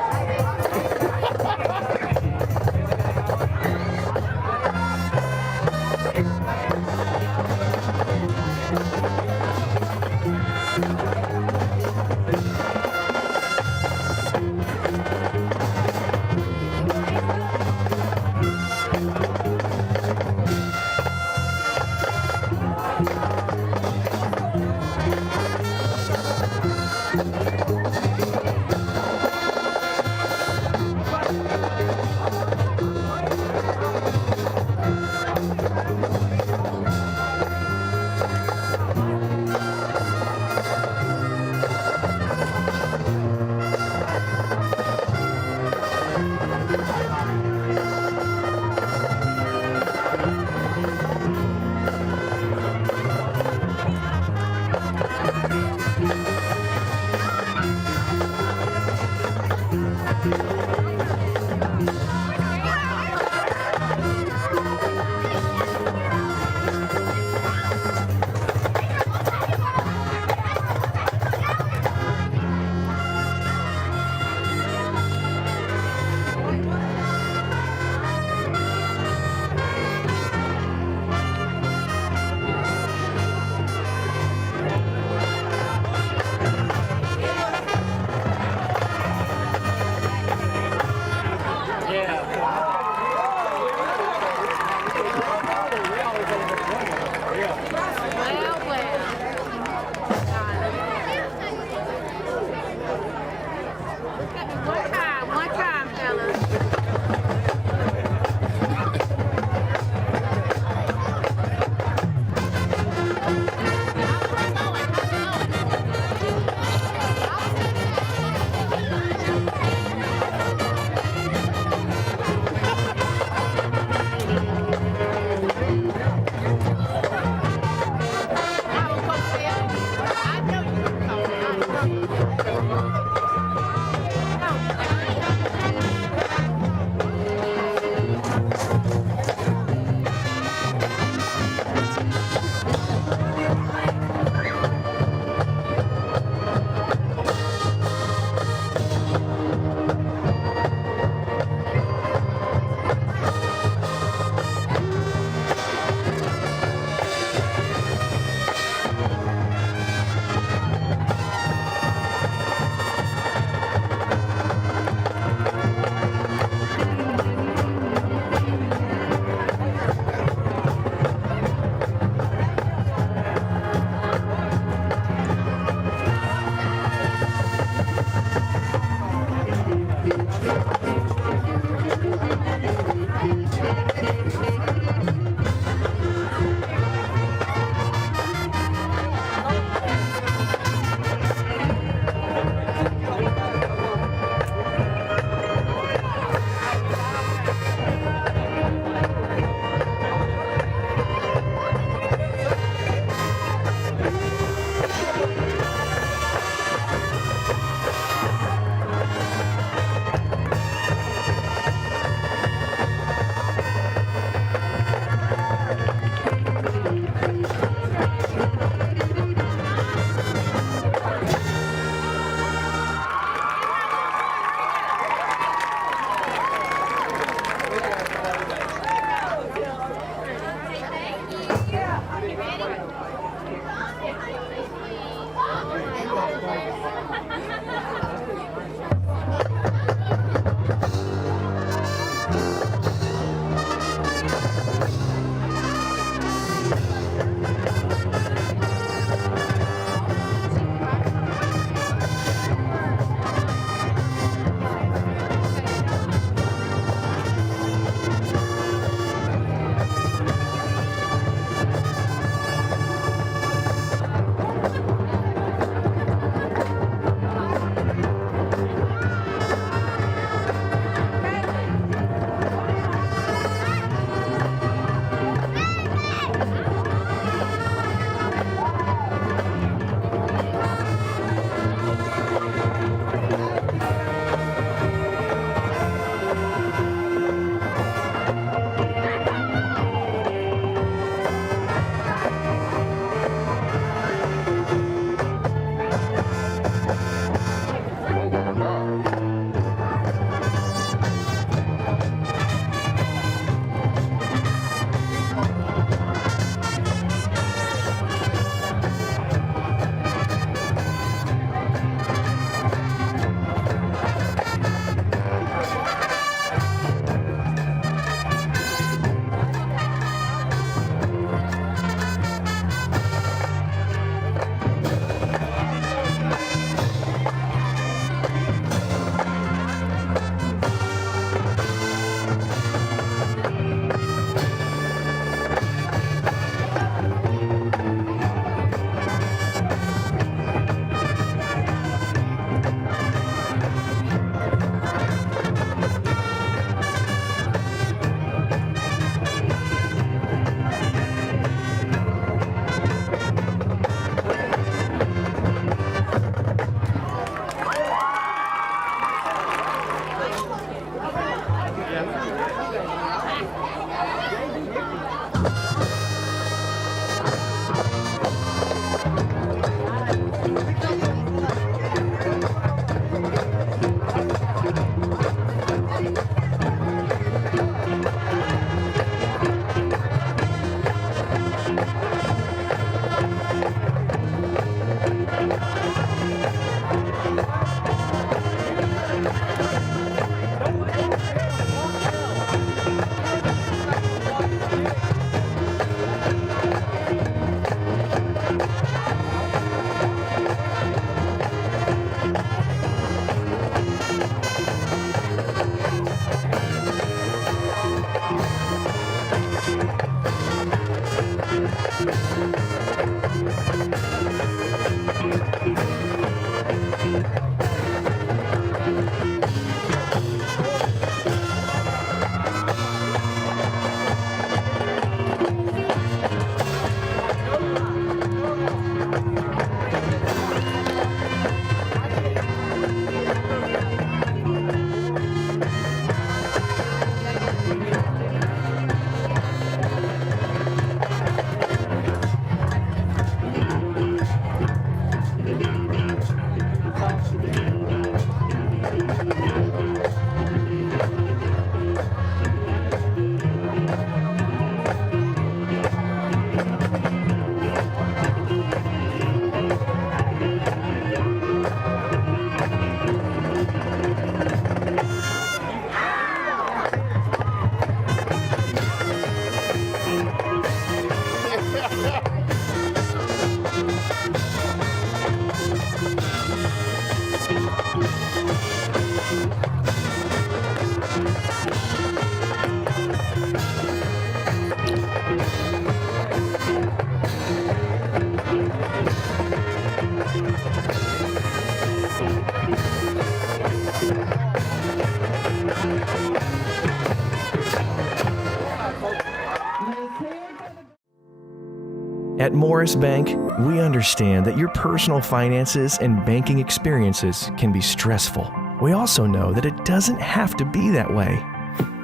At Morris Bank, we understand that your personal finances and banking experiences can be stressful. We also know that it doesn't have to be that way.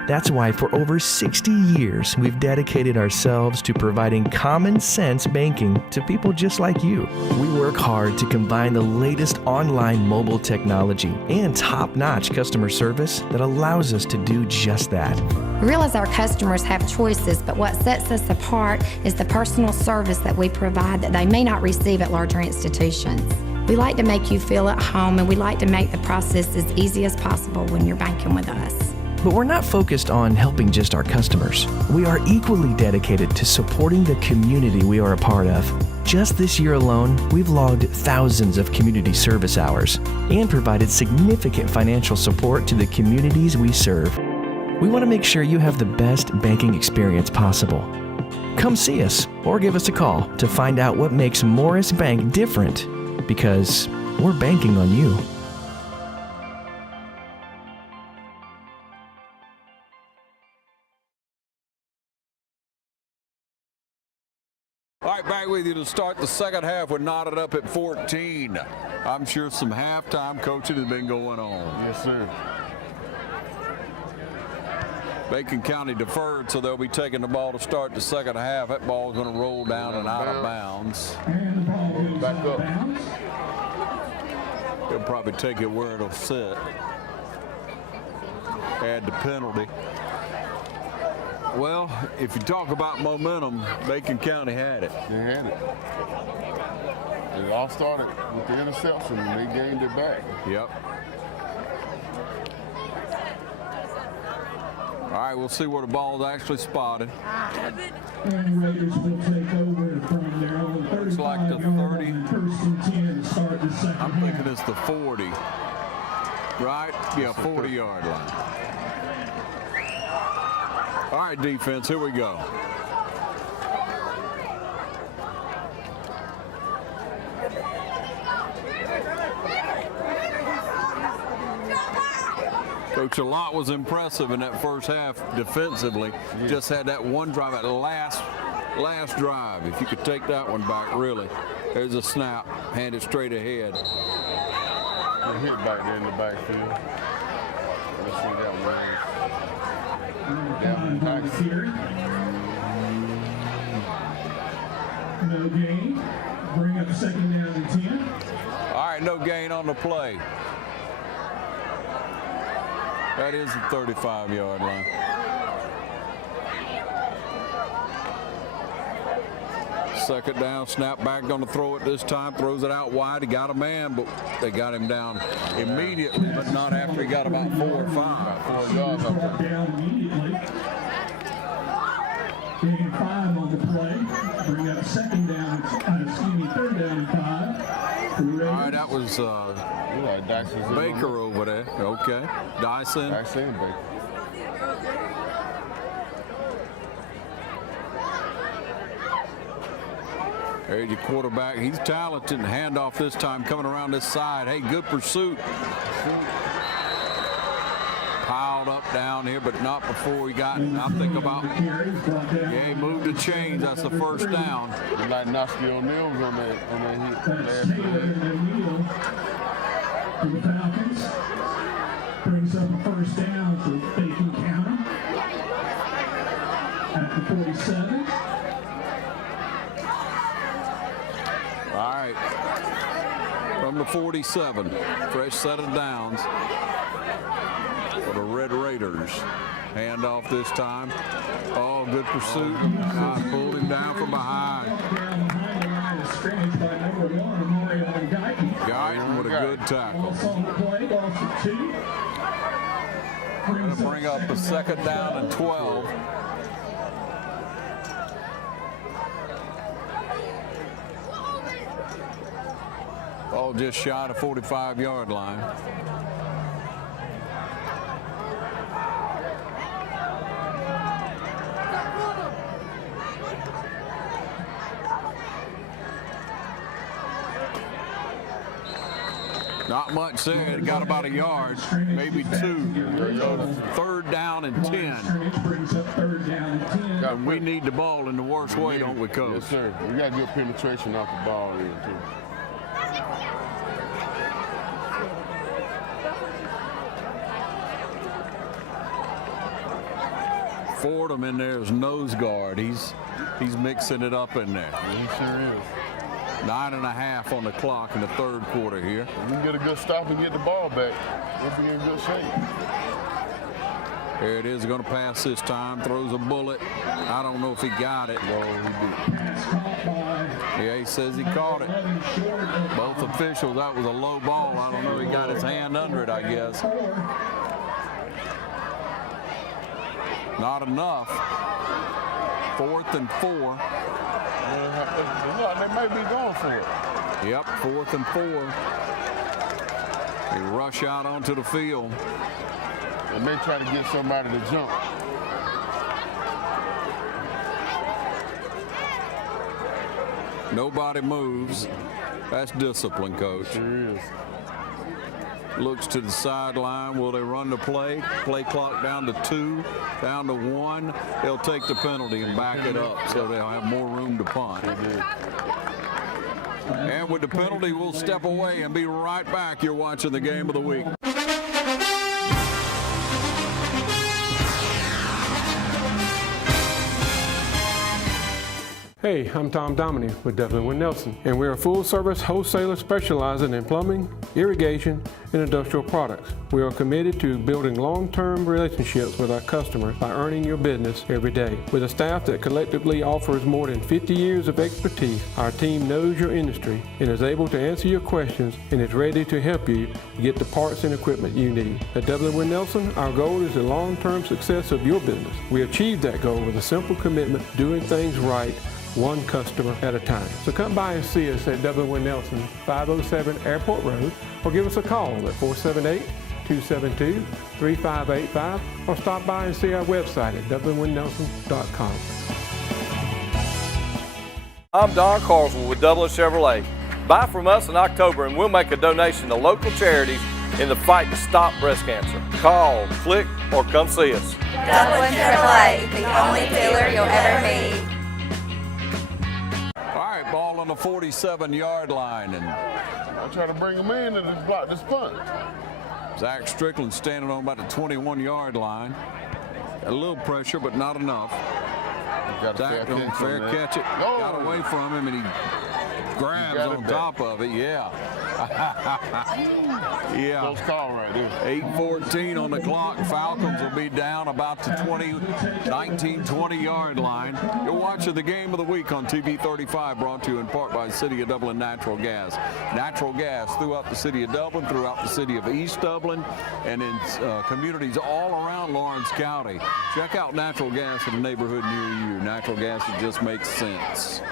That's why for over 60 years, we've dedicated ourselves to providing common sense banking to people just like you. We work hard to combine the latest online mobile technology and top-notch customer service that allows us to do just that. We realize our customers have choices, but what sets us apart is the personal service that we provide that they may not receive at larger institutions. We like to make you feel at home, and we like to make the process as easy as possible when you're banking with us. But we're not focused on helping just our customers. We are equally dedicated to supporting the community we are a part of. Just this year alone, we've logged thousands of community service hours and provided significant financial support to the communities we serve. We want to make sure you have the best banking experience possible. Come see us or give us a call to find out what makes Morris Bank different, because we're banking on you. All right, back with you to start the second half. We're knotted up at 14. I'm sure some halftime coaching has been going on. Yes, sir. Bacon County deferred, so they'll be taking the ball to start the second half. That ball's going to roll down and out of bounds. Back up. They'll probably take it where it'll sit. Add the penalty. Well, if you talk about momentum, Bacon County had it. They had it. It all started with the interception, and they gained it back. Yep. All right, we'll see where the ball's actually spotted. And Raiders will take over from their own 35 Looks like the 30. First and 10 to start the second half. I'm thinking it's the 40. Right? Yeah, 40-yard line. All right, defense, here we go. Coach, a lot was impressive in that first half defensively. Yeah. Just had that one drive, that last drive. If you could take that one back, really. There's a snap, hand it straight ahead. They hit back there in the backfield. Let's see that one. No gain. Bring up second down and 10. All right, no gain on the play. That is the 35-yard line. Second down, snap back, going to throw it this time. Throws it out wide. He got a man, but they got him down immediately, but not after he got about 4 or 5. 4 yards up there. Down immediately. Gain 5 on the play. Bring up third down and 5. All right, that was Baker over there. Okay, Dyson. Dyson Baker. There's your quarterback. He's talented. Handoff this time coming around this side. Hey, good pursuit. Piled up down here, but not before he got, I think about, yeah, he moved the chains. That's the first down. Like Nosky O'Neal was on that hit last The Falcons brings up a first down for Bacon County at the 47. All right, from the 47, fresh set of downs for the Red Raiders. Handoff this time. Oh, good pursuit. Pulled him down from behind. Guyton with a good tackle. Going to bring up a second down and 12. Oh, just shy of 45-yard line. Not much there. It got about a yard, maybe 2. So 3rd down and 10. And we need the ball in the worst way, don't we, Coach? Yes, sir. We got good penetration off the ball here, too. Fordham in there is nose guard. He's mixing it up in there. He sure is. 9.5 on the clock in the 3rd quarter here. If we can get a good stop and get the ball back, we'll be in good shape. There it is, going to pass this time, throws a bullet. I don't know if he got it. No, he didn't. Yeah, he says he caught it. Both officials, that was a low ball. I don't know, he got his hand under it, I guess. Not enough. 4th and 4. They may be going for it. Yep, 4th and 4. They rush out onto the field. And they try to get somebody to jump. Nobody moves. That's discipline, Coach. Sure is. Looks to the sideline. Will they run the play? Play clock down to 2, down to 1. They'll take the penalty and back it up so they'll have more room to punt. And with the penalty, we'll step away and be right back. You're watching the Game of the Week. Hey, I'm Tom Dominy with Dublin Wind Nelson, and we're a full-service wholesaler specializing in plumbing, irrigation, and industrial products. We are committed to building long-term relationships with our customers by earning your business every day. With a staff that collectively offers more than 50 years of expertise, our team knows your industry and is able to answer your questions and is ready to help you get the parts and equipment you need. At Dublin Wind Nelson, our goal is the long-term success of your business. We achieve that goal with a simple commitment to doing things right, one customer at a time. So come by and see us at Dublin Wind Nelson, 507 Airport Road, or give us a call at 478-272-3585, or stop by and see our website at dublinwindnelson.com. I'm Don Carswell with Dublin Chevrolet. Buy from us in October and we'll make a donation to local charities in the fight to stop breast cancer. Call, click, or come see us. Dublin Chevrolet, the only dealer you'll ever meet. Ball on the 47-yard line, and I'll try to bring him in and block this punt. Zach Strickland standing on about the 21-yard line. A little pressure, but not enough. Zach don't fair catch it. No. Got away from him, and he grabs on top of it. Yeah. Yeah. Close call right there. 8:14 on the clock. Falcons will be down about the 19-20-yard line. You're watching the Game of the Week on TV 35, brought to you in part by the City of Dublin Natural Gas. Natural gas throughout the City of Dublin, throughout the City of East Dublin, and in communities all around Lawrence County. Check out natural gas in a neighborhood near you. Natural gas, it just makes sense.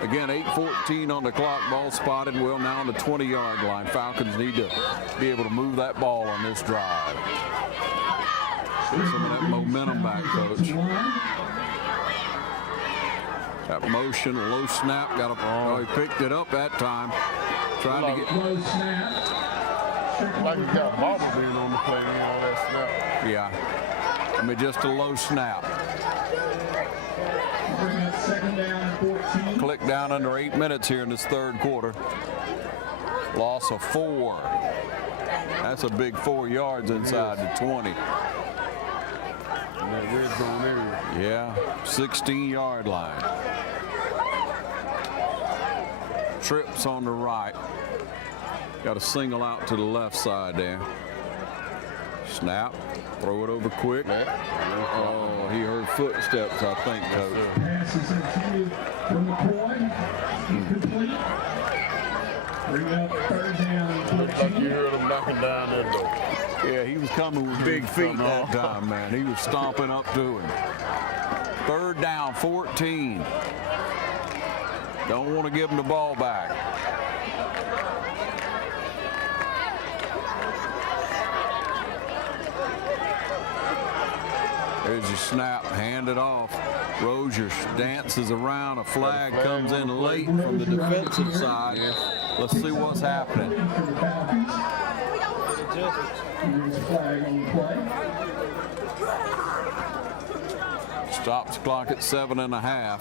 Again, 8:14 on the clock, ball spotted. Well, now on the 20-yard line. Falcons need to be able to move that ball on this drive. Get some of that momentum back, Coach. That motion, low snap, got a, he picked it up that time. Trying to get. Low snap. Like you got Barber being on the play and all that snap. Yeah. I mean, just a low snap. Click down under 8 minutes here in this 3rd quarter. Loss of 4. That's a big 4 yards inside the 20. In that red zone area. Yeah, 16-yard line. Trips on the right. Got a single out to the left side there. Snap. Throw it over quick. Oh, he heard footsteps, I think, Coach. Pass is intended from McCoy. Incomplete. Bring up 3rd down. Looks like you heard him knocking down that door. Yeah, he was coming with big feet that time, man. He was stomping up to him. 3rd down, 14. Don't want to give him the ball back. There's your snap, hand it off. Rozier dances around, a flag comes in late from the defensive side. Let's see what's happening. Stops clock at 7.5.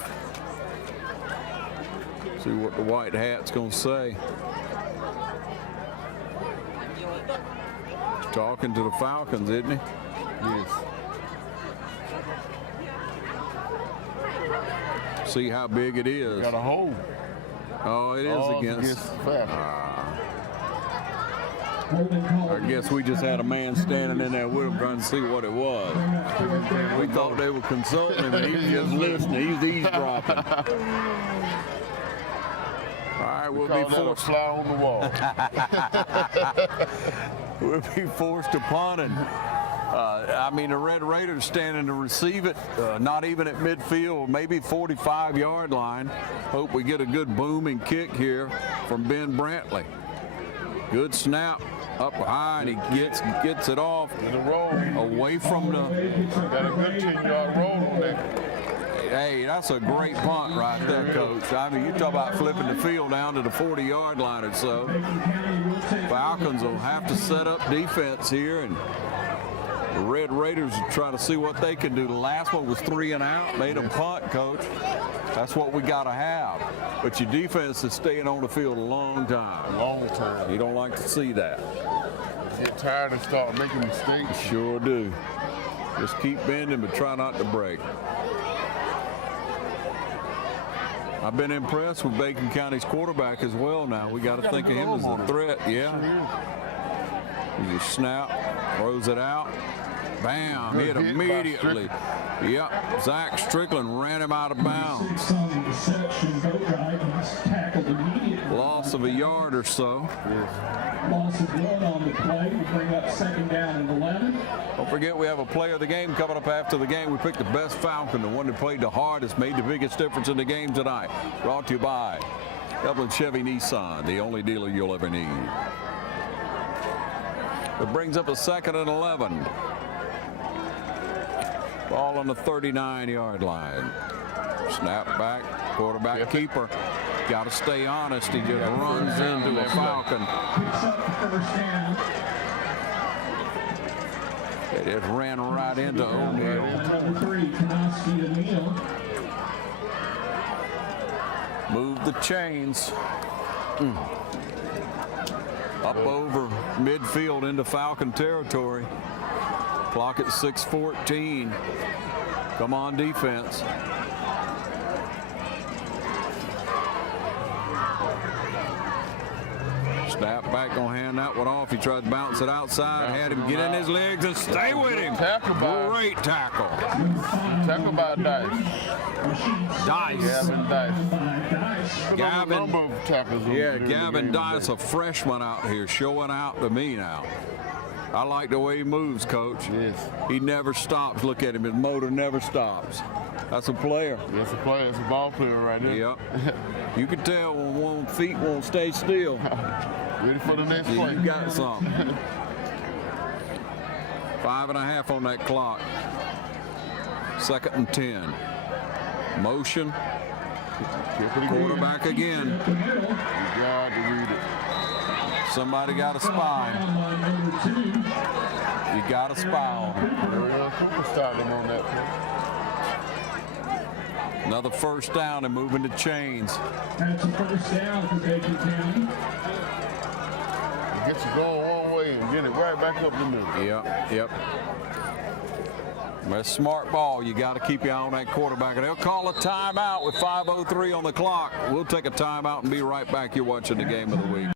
See what the white hat's gonna say. He's talking to the Falcons, isn't he? Yes. See how big it is. Got a hold. Oh, it is against I guess we just had a man standing in there with him trying to see what it was. We thought they were consulting him, and he was just listening. He's eavesdropping. All right, we'll be forced. Fly on the wall. We'll be forced to punt, and I mean the Red Raiders standing to receive it, not even at midfield, maybe 45-yard line. Hope we get a good booming kick here from Ben Brantley. Good snap. Up high, and he gets it off away from the. Got a good 10-yard roll on that. Hey, that's a great punt right there, Coach. I mean, you talk about flipping the field down to the 40-yard line or so. Falcons will have to set up defense here, and the Red Raiders will try to see what they can do. The last one was 3 and out, made them punt, Coach. That's what we got to have. But your defense is staying on the field a long time. Long time. You don't like to see that. Get tired and start making mistakes. Sure do. Just keep bending, but try not to break. I've been impressed with Bacon County's quarterback as well now. We got to think of him as a threat. Yeah. He just snap, throws it out. Bam, hit immediately. Yep, Zach Strickland ran him out of bounds. Loss of a yard or so. Loss of 1 on the play will bring up 2nd down and 11. Don't forget we have a player of the game coming up after the game. We picked the best Falcon, the one that played the hardest, made the biggest difference in the game tonight. Brought to you by Dublin Chevy Nissan, the only dealer you'll ever need. It brings up a 2nd and 11. Ball on the 39-yard line. Snap back, quarterback keeper. Got to stay honest. He just runs into a Falcon. It just ran right into O'Neal. Move the chains. Up over midfield into Falcon territory. Clock at 6:14. Come on, defense. Snap back, gonna hand that one off. He tried to bounce it outside, had him get in his legs and stay with him. Great tackle. Tackle by Dice. Gavin Dice, a freshman out here, showing out to me now. I like the way he moves, Coach. Yes. He never stops. Look at him. His motor never stops. That's a player. That's a player. That's a ball player right there. Yep. You can tell when one feet won't stay still. Ready for the next play. You got something. 5.5 on that clock. 2nd and 10. Motion. Quarterback again. You got to read it. Somebody got a spy. You got a spy on him. On that play. Another 1st down and moving to chains. That's a 1st down for Bacon County. It gets you going one way and get it right back up the middle. Yep. That's smart ball. You got to keep your eye on that quarterback. And they'll call a timeout with 5:03 on the clock. We'll take a timeout and be right back. You're watching the game of the week.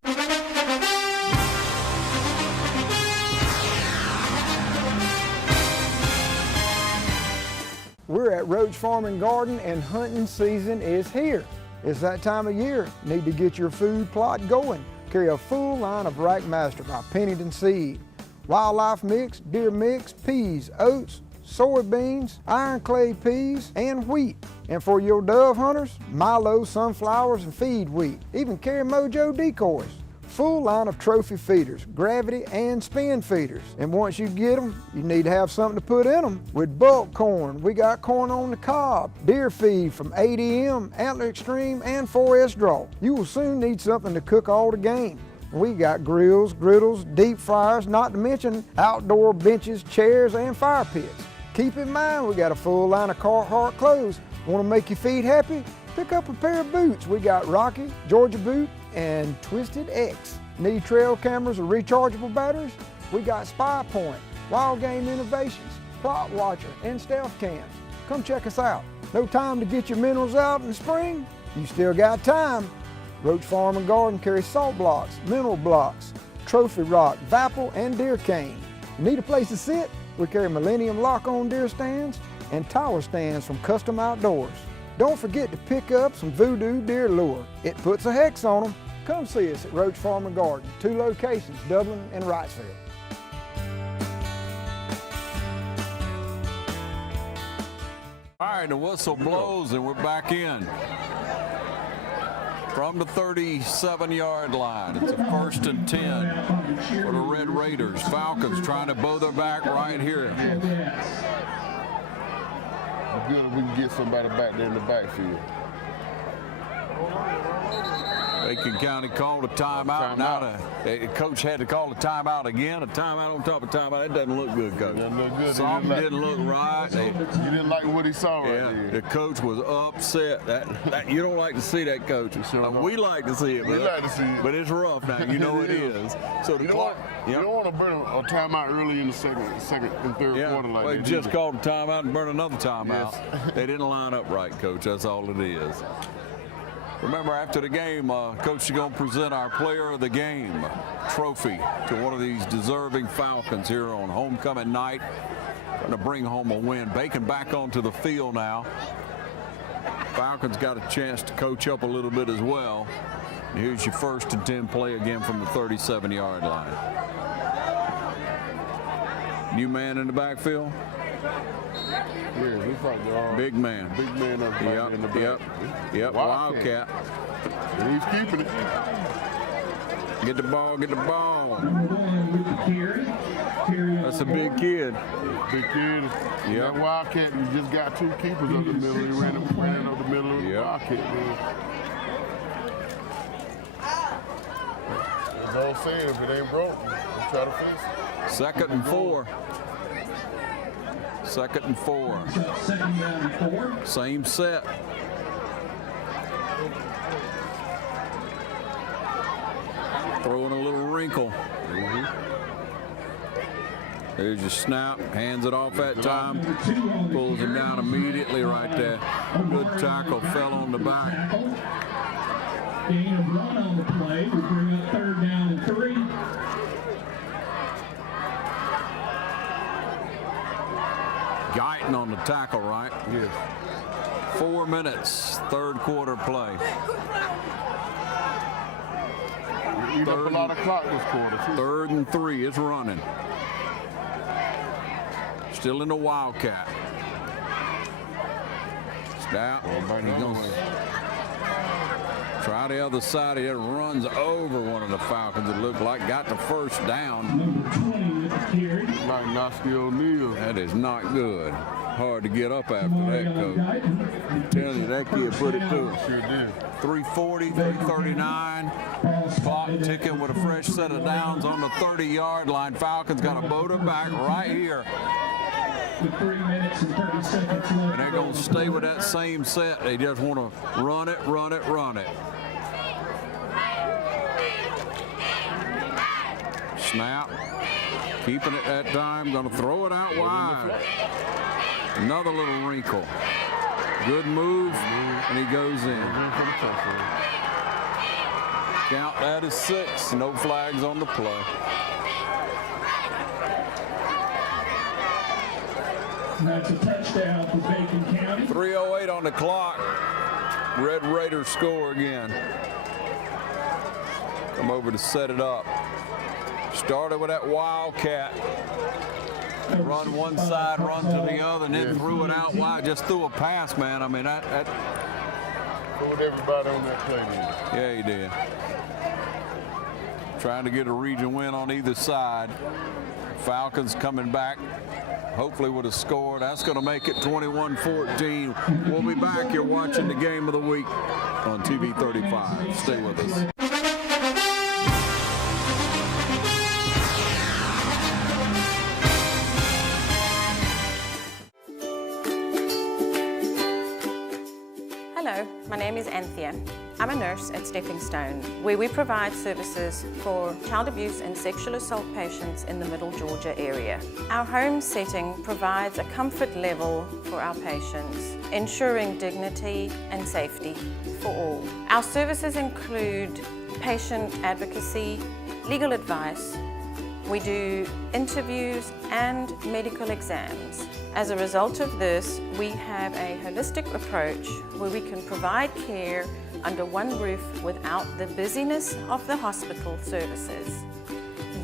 We're at Roach Farm and Garden, and hunting season is here. It's that time of year. Need to get your food plot going. Carry a full line of Rackmaster by Pennington Seed. Wildlife mix, deer mix, peas, oats, soybeans, iron clay peas, and wheat. And for your dove hunters, Milo, sunflowers, and feed wheat. Even carry Mojo decoys. full line of trophy feeders, gravity and spin feeders. And once you get them, you need to have something to put in them. With bulk corn, we got corn on the cob, deer feed from ADM, Antler Extreme, and 4S Draw. You will soon need something to cook all the game. We got grills, griddles, deep fryers, not to mention outdoor benches, chairs, and fire pits. Keep in mind, we got a full line of Carhartt clothes. Want to make your feet happy? Pick up a pair of boots. We got Rocky, Georgia Boot, and Twisted X. Need trail cameras or rechargeable batteries? We got Spy Point, Wild Game Innovations, Plot Watcher, and Stealth Cams. Come check us out. No time to get your minerals out in the spring? You still got time. Roach Farm and Garden carries salt blocks, mineral blocks, trophy rock, Vapple, and deer cane. Need a place to sit? We carry Millennium lock-on deer stands and tower stands from Custom Outdoors. Don't forget to pick up some Voodoo deer lure. It puts a hex on them. Come see us at Roach Farm and Garden, 2 locations, Dublin and Wrightsville. All right, the whistle blows and we're back in. From the 37-yard line, it's a 1st and 10 for the Red Raiders. Falcons trying to bow their back right here. Good if we can get somebody back there in the backfield. Bacon County called a timeout. Now the coach had to call a timeout again. A timeout on top of timeout. That doesn't look good, Coach. Doesn't look good. Something didn't look right. You didn't like what he saw right there. The coach was upset. That you don't like to see that, Coach. We like to see it. We like to see it. But it's rough now. You know it is. So the clock. You don't want to burn a timeout early in the second and third quarter like they that. Just called a timeout and burn another timeout. Yes. They didn't line up right, Coach. That's all it is. Remember, after the game, Coach is going to present our Player of the Game trophy to one of these deserving Falcons here on homecoming night. Going to bring home a win. Bacon back onto the field now. Falcons got a chance to coach up a little bit as well. And here's your 1st and 10 play again from the 37-yard line. New man in the backfield. Yeah, looks like they're all big man. Big man up in the back. Yep. Wildcat. And he's keeping it. Get the ball. That's a big kid. Big kid. That Wildcat, he just got 2 keepers up the middle. He ran up the middle of the Wildcat. As I was saying, if it ain't broke, let's try to fix it. 2nd and 4. 2nd and 4. Same set. Throwing a little wrinkle. There's your snap. Hands it off that time. Pulls him down immediately right there. Good tackle. Fell on the back. Gain of 1 on the play will bring up 3rd down and 3. Guyton on the tackle, right? Yes. 4 minutes, 3rd quarter play. You got a lot of clock this quarter, too. 3rd and 3, it's running. Still in the Wildcat. Snap. He's going to try the other side. He runs over one of the Falcons, it looked like. Got the 1st down. Like Nosky O'Neal. That is not good. Hard to get up after that, Coach. I'm telling you, that kid put it to him. Sure did. 340, 339. Clock ticking with a fresh set of downs on the 30-yard line. Falcons got a boat back right here. With 3 minutes and 30 seconds left. And they're going to stay with that same set. They just want to run it. Snap. Keeping it that time. Going to throw it out wide. Another little wrinkle. Good move. And he goes in. Count that as 6. No flags on the play. That's a touchdown for Bacon County. 3:08 on the clock. Red Raiders score again. Come over to set it up. Started with that Wildcat. Run one side, run to the other, and then threw it out wide. Just threw a pass, man. I mean, that Fooled everybody on that play. Yeah, he did. trying to get a region win on either side. Falcons coming back, hopefully with a score. That's going to make it 21-14. We'll be back. You're watching the game of the week on TV 35. Stay with us. Hello, my name is Anthea. I'm a nurse at Stepping Stone, where we provide services for child abuse and sexual assault patients in the Middle Georgia area. Our home setting provides a comfort level for our patients, ensuring dignity and safety for all. Our services include patient advocacy, legal advice. We do interviews and medical exams. As a result of this, we have a holistic approach where we can provide care under one roof without the busyness of the hospital services,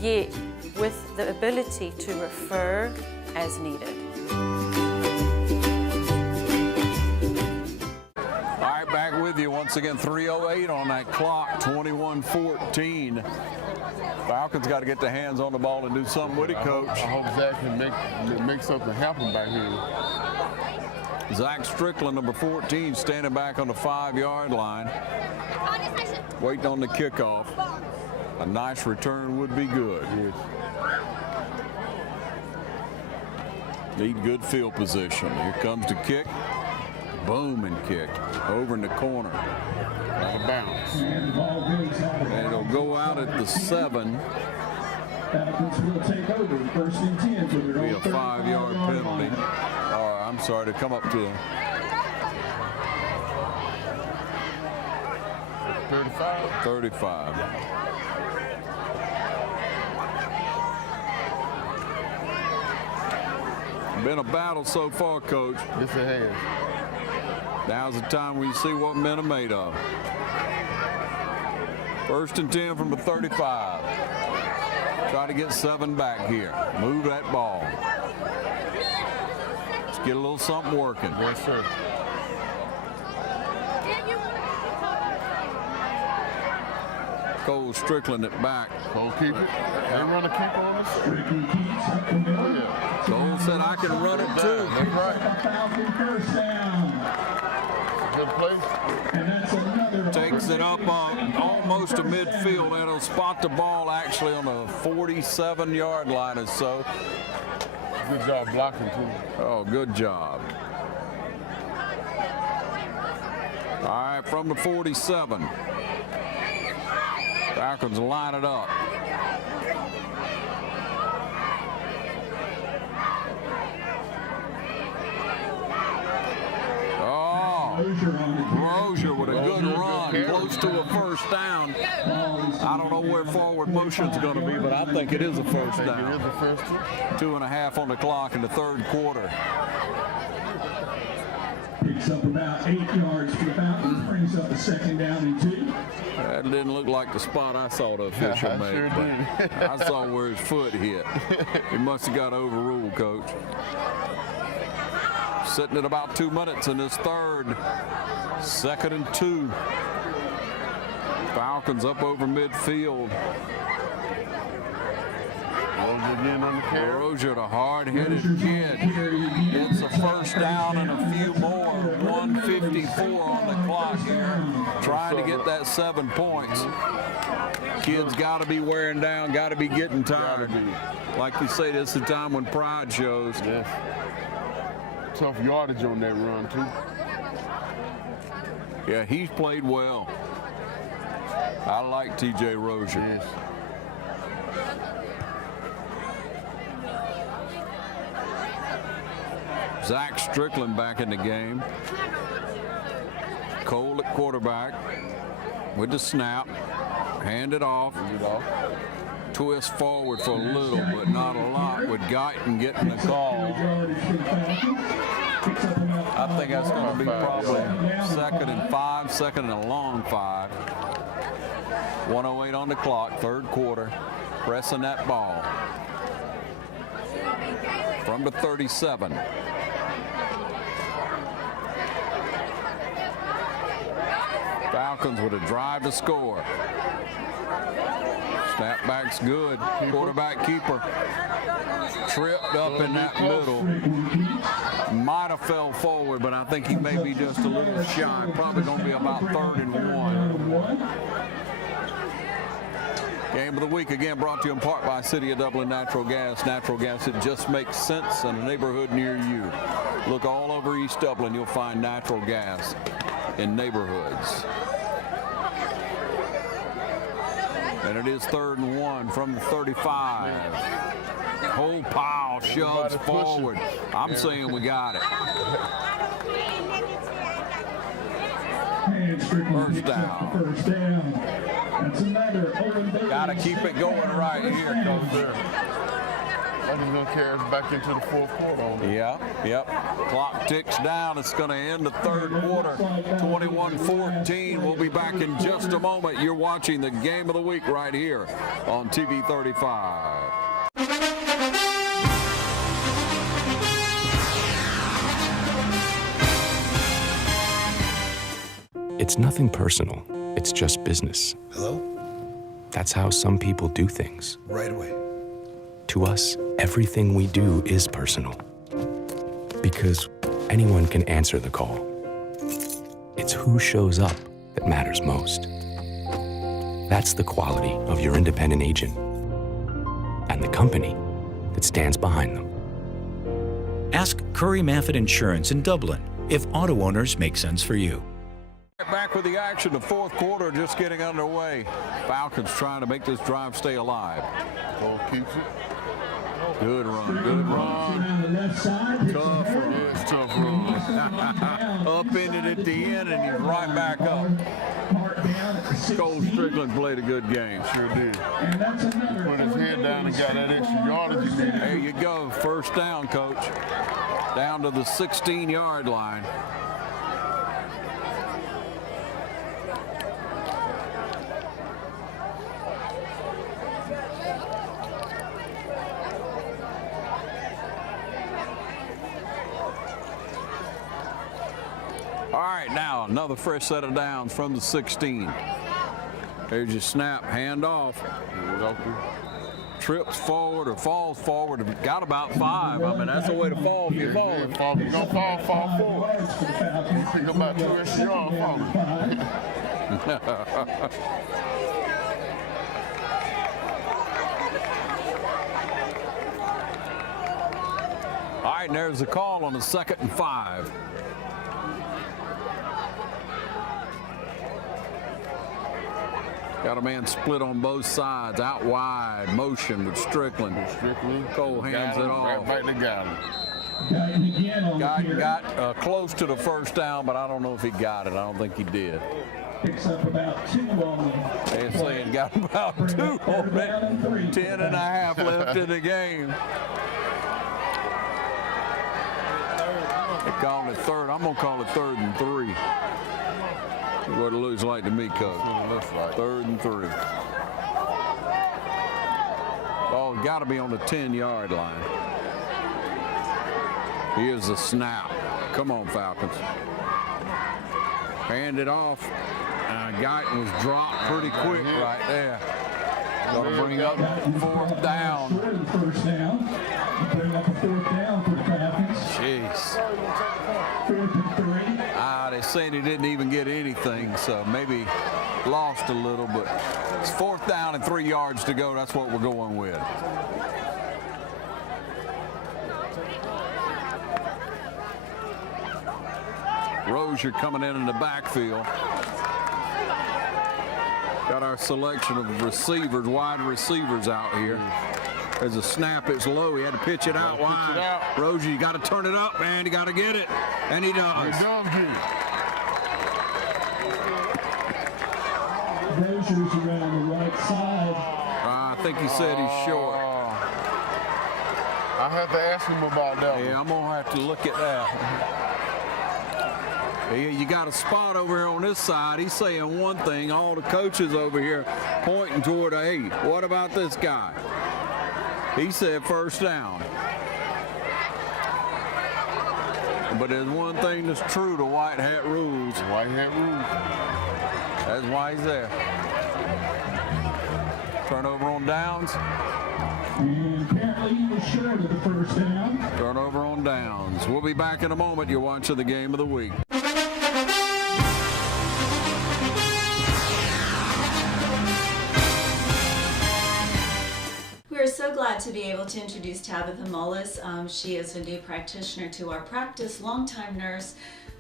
yet with the ability to refer as needed. All right, back with you once again. 3:08 on that clock, 21-14. Falcons got to get their hands on the ball and do something with it, Coach. I hope Zach can make something happen back here. Zach Strickland, number 14, standing back on the 5-yard line, waiting on the kickoff. A nice return would be good. Need good field position. Here comes the kick. Boom, and kick over in the corner. Out of bounds. And it'll go out at the 7. Falcons will take over, first and 10 for their Be a 5-yard penalty. Or I'm sorry, to come up to 35. Been a battle so far, Coach. Yes, it has. Now's the time we see what men are made of. First and 10 from the 35. Try to get 7 back here. Move that ball. Let's get a little something working. Yes, sir. Cole Strickland at back. Cole keep it. They run a keep on us. Cole said, I can run it too. That's right. First down. Good play. And that's another. Takes it up almost to midfield, and it'll spot the ball actually on the 47-yard line or so. Good job blocking too. Oh, good job. All right, from the 47. Falcons line it up. Rozier with a good run, close to a first down. I don't know where forward motion's going to be, but I think it is a first down. It is the first 2.5 on the clock in the third quarter. Picks up about 8 yards for the Falcons, brings up a second down and 2. That didn't look like the spot I saw the official make. Sure did. I saw where his foot hit. He must have got overruled, Coach. Sitting at about 2 minutes in this third. 2nd and 2. Falcons up over midfield. Rozier, the hard-headed kid, gets a first down and a few more. 1:54 on the clock here, trying to get that 7 points. Kids got to be wearing down, got to be getting tired. Like we say, this is the time when pride shows. Yes. Tough yardage on that run, too. Yeah, he's played well. I like T.J. Rozier. Yes. Zach Strickland back in the game. Cole at quarterback with the snap. Hand it off. Twist forward for a little, but not a lot, with Guyton getting the call. I think that's going to be probably 2nd and 5, 2nd and a long 5. 1:08 on the clock, third quarter. Pressing that ball. From the 37. Falcons with a drive to score. Snap back's good. Quarterback keeper tripped up in that middle. Might have fell forward, but I think he may be just a little shy. Probably going to be about 3rd and 1. Game of the week again brought to you in part by City of Dublin Natural Gas. Natural gas, it just makes sense in a neighborhood near you. Look all over East Dublin, you'll find natural gas in neighborhoods. And it is 3rd and 1 from the 35. Whole pile shoves forward. I'm saying we got it. First down. Got to keep it going right here, Coach. I think going to carry us back into the 4th quarter. Yep. Clock ticks down. It's going to end the 3rd quarter. 21-14. We'll be back in just a moment. You're watching the game of the week right here on TV 35. It's nothing personal. It's just business. Hello? That's how some people do things. Right away. To us, everything we do is personal. Because anyone can answer the call. It's who shows up that matters most. That's the quality of your independent agent and the company that stands behind them. Ask Curry Maffett Insurance in Dublin if auto owners make sense for you. Back with the action, the 4th quarter just getting underway. Falcons trying to make this drive stay alive. Ball keeps it. Good run. Tough run. Yes, tough run. Up in it at the end, and he's right back up. Cole Strickland played a good game. Sure did. He put his head down and got that extra yardage he needed. There you go. First down, Coach. Down to the 16-yard line. All right, now another fresh set of downs from the 16. There's your snap, hand off. Trips forward or falls forward. Got about 5. I mean, that's the way to fall if you're falling. You're going to fall forward. You pick up about 2 extra yards falling. All right, and there's the call on the 2nd and 5. Got a man split on both sides, out wide, motion with Strickland. Cole hands it off. Right back to Guyton. Got close to the first down, but I don't know if he got it. I don't think he did. Picks up about 2 on They're saying got about 2 on it. 10 and a half left in the game. They're calling it 3rd. I'm going to call it 3rd and 3. What it looks like to me, Coach. 3rd and 3. Oh, got to be on the 10-yard line. Here's the snap. Come on, Falcons. Hand it off. Guyton was dropped pretty quick right there. Going to bring up 4th down. First down. Bring up a 4th down for the Falcons. Jeez. 4th and 3. They saying he didn't even get anything, so maybe lost a little, but it's 4th down and 3 yards to go. That's what we're going with. Rozier coming in the backfield. Got our selection of receivers, wide receivers out here. There's a snap, it's low. He had to pitch it out wide. Rozier, you got to turn it up, man. You got to get it. And he does. He does get it. Rozier's around the right side. I think he said he's short. I have to ask him about that. Yeah, I'm going to have to look at that. You got a spot over here on this side. He's saying one thing. All the coaches over here pointing toward, hey, what about this guy? He said first down. But there's one thing that's true to white hat rules. White hat rules. That's why he's there. Turnover on downs. And apparently he was short of the first down. Turnover on downs. We'll be back in a moment. You're watching the game of the week. We're so glad to be able to introduce Tabitha Mullis. She is a new practitioner to our practice, longtime nurse,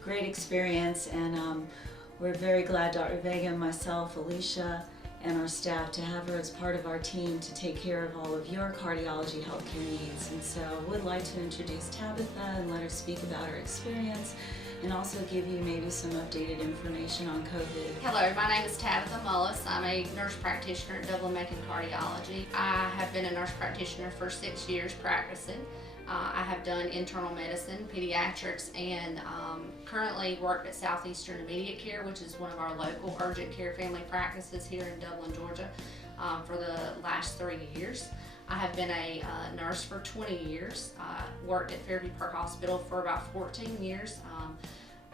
great experience, and we're very glad, Dr. Vega, myself, Alicia, and our staff to have her as part of our team to take care of all of your cardiology healthcare needs. And so I would like to introduce Tabitha and let her speak about her experience and also give you maybe some updated information on COVID. Hello, my name is Tabitha Mullis. I'm a nurse practitioner at Dublin-Macon Cardiology. I have been a nurse practitioner for 6 years practicing. I have done internal medicine, pediatrics, and currently work at Southeastern Immediate Care, which is one of our local urgent care family practices here in Dublin, Georgia, for the last 3 years. I have been a nurse for 20 years, worked at Fairview Park Hospital for about 14 years.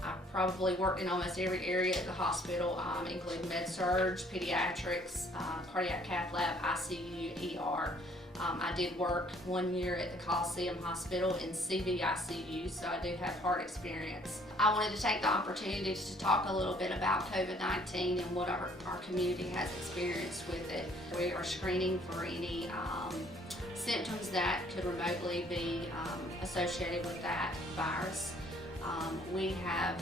I probably worked in almost every area at the hospital, including med-surg, pediatrics, cardiac cath lab, ICU, ER. I did work 1 year at the Coliseum Hospital in CVICU, so I do have heart experience. I wanted to take the opportunity to talk a little bit about COVID-19 and what our community has experienced with it. We are screening for any symptoms that could remotely be associated with that virus. We have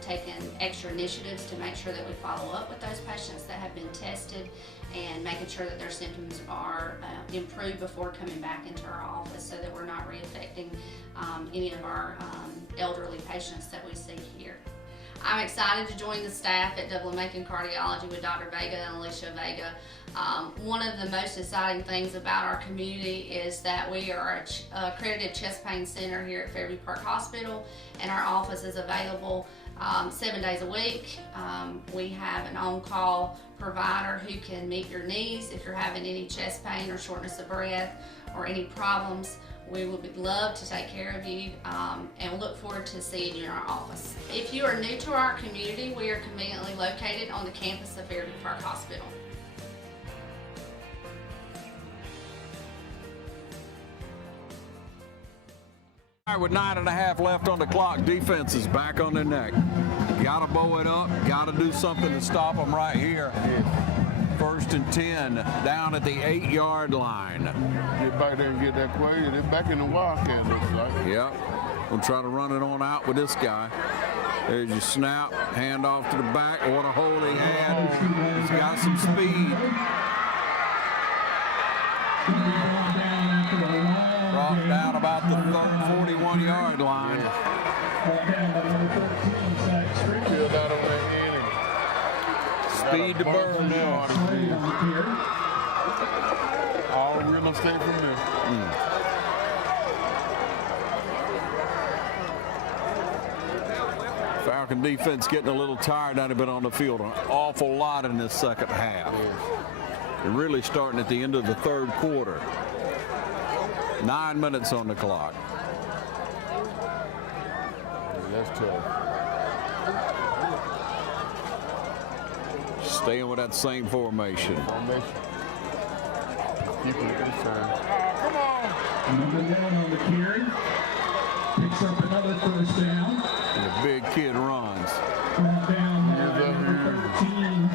taken extra initiatives to make sure that we follow up with those patients that have been tested and making sure that their symptoms are improved before coming back into our office so that we're not reinfecting any of our elderly patients that we see here. I'm excited to join the staff at Dublin-Macon Cardiology with Dr. Vega and Alicia Vega. One of the most exciting things about our community is that we are an accredited chest pain center here at Fairview Park Hospital, and our office is available 7 days a week. We have an on-call provider who can meet your needs if you're having any chest pain or shortness of breath or any problems. We would love to take care of you and look forward to seeing you in our office. If you are new to our community, we are conveniently located on the campus of Fairview Park Hospital. All right, with 9.5 left on the clock, defense is back on their neck. Got to bow it up, got to do something to stop them right here. First and 10, down at the 8-yard line. Get back there and get that play. They're back in the Wildcat, looks like. Yep. We'll try to run it on out with this guy. There's your snap, hand off to the back. What a hole he had. He's got some speed. Brought down about the 41-yard line. Speed to burn now. All real estate from there. Falcon defense getting a little tired now. They've been on the field an awful lot in this second half. They're really starting at the end of the third quarter. 9 minutes on the clock. That's tough. Staying with that same formation. Keep it this time. Come on. Number 1 on the carry. Picks up another first down. And the big kid runs. Down number 13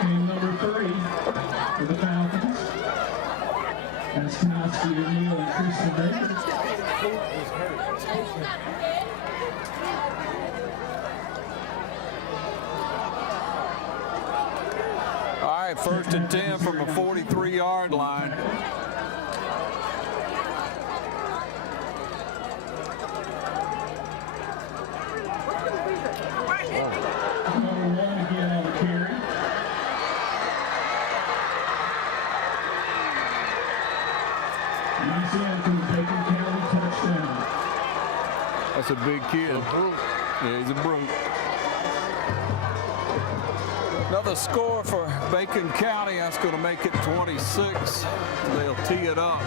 and number 3 for the Falcons. That's Knosky, O'Neal, and Christian Baker. All right, first and 10 from the 43-yard line. Number 1 again on the carry. Nice end for the Bacon County touchdown. That's a big kid. Yeah, he's a brute. Another score for Bacon County. That's going to make it 26. They'll tee it up.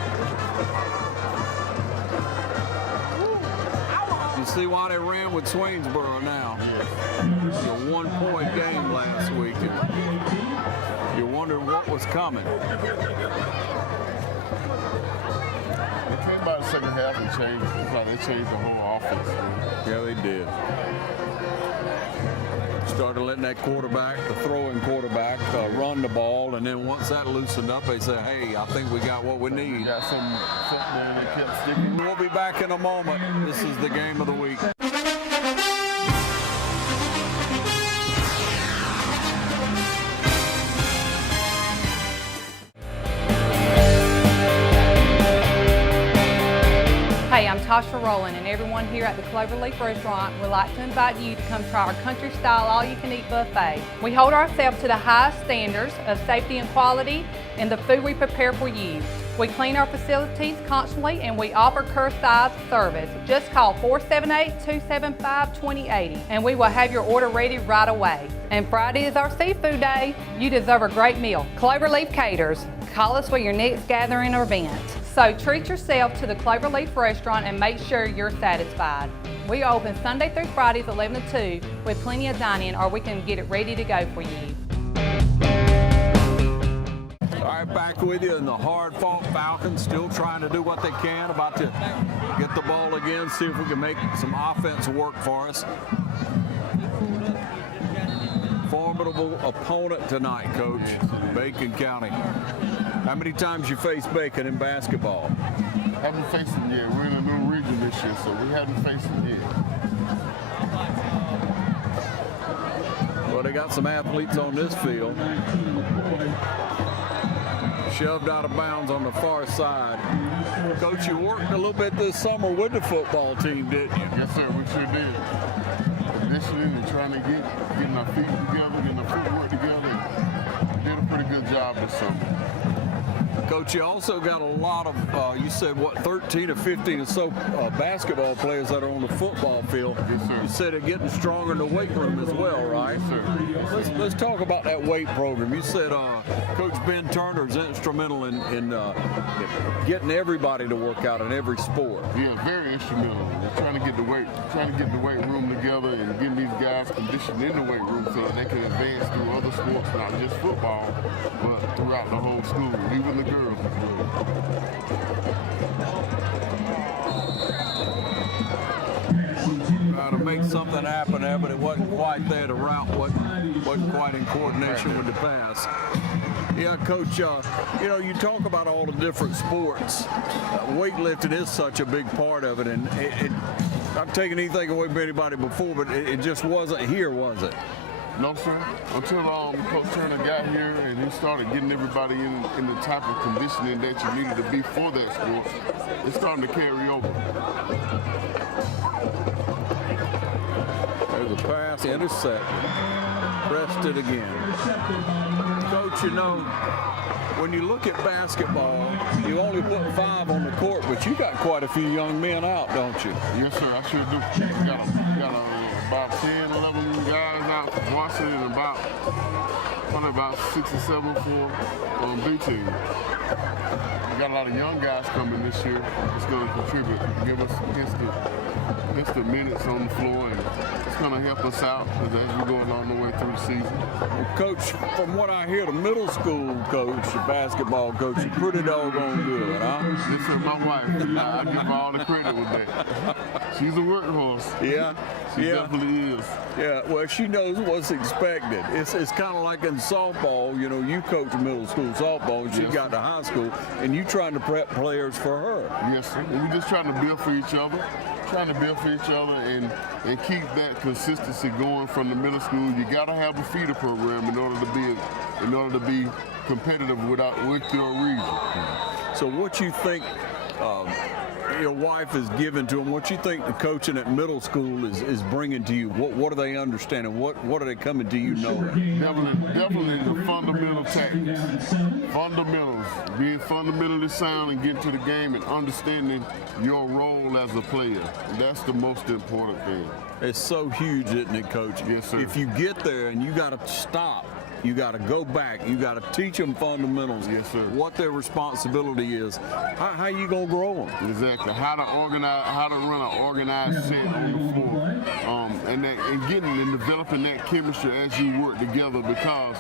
You see why they ran with Swainsboro now. It was a 1-point game last week. You wondered what was coming. It came by the second half and changed. It's like they changed the whole offense. Yeah, they did. Started letting that quarterback, the throwing quarterback, run the ball, and then once that loosened up, they said, hey, I think we got what we need. Got something there that kept sticking. We'll be back in a moment. This is the game of the week. Hey, I'm Tasha Rowland, and everyone here at the Cloverleaf Restaurant would like to invite you to come try our country-style all-you-can-eat buffet. We hold ourselves to the highest standards of safety and quality in the food we prepare for you. We clean our facilities constantly, and we offer curbside service. Just call 478-275-2080, and we will have your order ready right away. And Friday is our seafood day. You deserve a great meal. Cloverleaf Caters. Call us for your next gathering or event. So treat yourself to the Cloverleaf Restaurant and make sure you're satisfied. We are open Sunday through Fridays 11 to 2 with plenty of dining, or we can get it ready to go for you. All right, back with you in the hard-fought Falcons, still trying to do what they can, about to get the ball again, see if we can make some offense work for us. Formidable opponent tonight, Coach. Bacon County. How many times you faced Bacon in basketball? Haven't faced him yet. We're in a new region this year, so we haven't faced him yet. Well, they got some athletes on this field. Shoved out of bounds on the far side. Coach, you worked a little bit this summer with the football team, didn't you? Yes, sir. We sure did. Conditioning and trying to getting our feet together, getting our footwork together. Did a pretty good job this summer. Coach, you also got a lot of, you said, what, 13 or 15 or so basketball players that are on the football field. Yes, sir. You said they're getting stronger in the weight room as well, right? Yes, sir. Let's talk about that weight program. You said Coach Ben Turner is instrumental in getting everybody to work out in every sport. Yeah, very instrumental. They're trying to get the weight room together and getting these guys conditioned in the weight room so that they can advance through other sports, not just football, but throughout the whole school, even the girls. Trying to make something happen there, but it wasn't quite there. The route wasn't quite in coordination with the pass. Yeah, Coach, you know, you talk about all the different sports. Weightlifting is such a big part of it, and I'm taking anything away from anybody before, but it just wasn't here, was it? No, sir. Until Coach Turner got here and he started getting everybody in the type of conditioning that you needed to be for that sport, it's starting to carry over. There's a pass, intercepted. Pressed it again. Coach, you know, when you look at basketball, you only put 5 on the court, but you got quite a few young men out, don't you? Yes, sir. I sure do. Got about 10, 11 guys out for varsity and probably about 6 or 7 for B team. We got a lot of young guys coming this year. It's going to contribute, give us instant minutes on the floor, and it's going to help us out as we're going on the way through the season. Well, Coach, from what I hear, the middle school coach, the basketball coach, is pretty doggone good, huh? This is my wife. I give her all the credit with that. She's a workhorse. Yeah. She definitely is. Yeah, well, she knows what's expected. It's kind of like in softball, you know, you coach middle school softball, and she got to high school, and you trying to prep players for her. Yes, sir. And we're just trying to build for each other. And keep that consistency going from the middle school. You got to have a feeder program in order to be competitive with your region. So what you think your wife is giving to them, what you think the coaching at middle school is bringing to you? What are they understanding? What are they coming to you knowing? Definitely the fundamental tactics. Fundamentals. Being fundamentally sound and getting to the game and understanding your role as a player. That's the most important thing. It's so huge, isn't it, Coach? Yes, sir. If you get there and you got to stop, you got to go back. You got to teach them fundamentals. Yes, sir. What their responsibility is. How you gonna grow them? Exactly. How to run an organized set on the floor, and getting and developing that chemistry as you work together. Because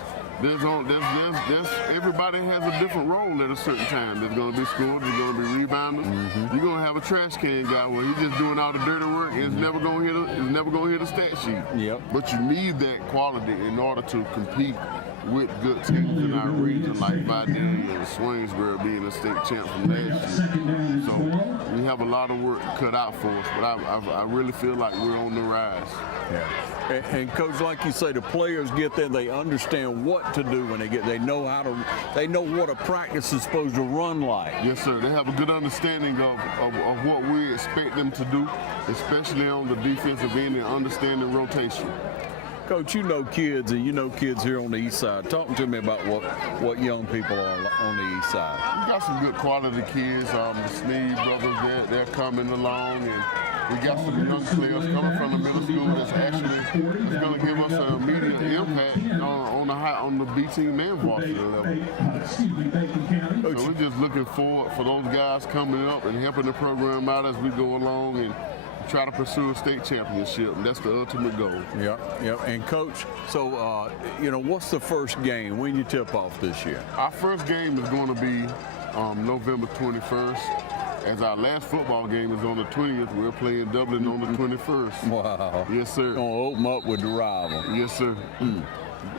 Everybody has a different role at a certain time. There's going to be scorers, there's going to be rebounders. You're going to have a trash can guy where he's just doing all the dirty work and it's never going to hit a stat sheet. Yep. But you need that quality in order to compete with good teams in our region, like Vidalia and Swainsboro being a state champ from last year. So we have a lot of work cut out for us, but I really feel like we're on the rise. Yeah. And Coach, like you say, the players get there, they understand what to do when they know what a practice is supposed to run like. Yes, sir. They have a good understanding of what we expect them to do, especially on the defensive end and understanding rotation. Coach, you know kids, and you know kids here on the east side. Talk to me about what young people are on the east side. We got some good quality kids. The Sneed brothers, they're coming along, and we got some young players coming from the middle school that's going to give us an immediate impact on the B team and varsity level. So we're just looking forward for those guys coming up and helping the program out as we go along and try to pursue a state championship, and that's the ultimate goal. Yep. And Coach, so what's the first game? When you tip off this year? Our first game is going to be November 21st. As our last football game is on the 20th, we're playing Dublin on the 21st. Wow. Yes, sir. Gonna open up with the rival. Yes, sir.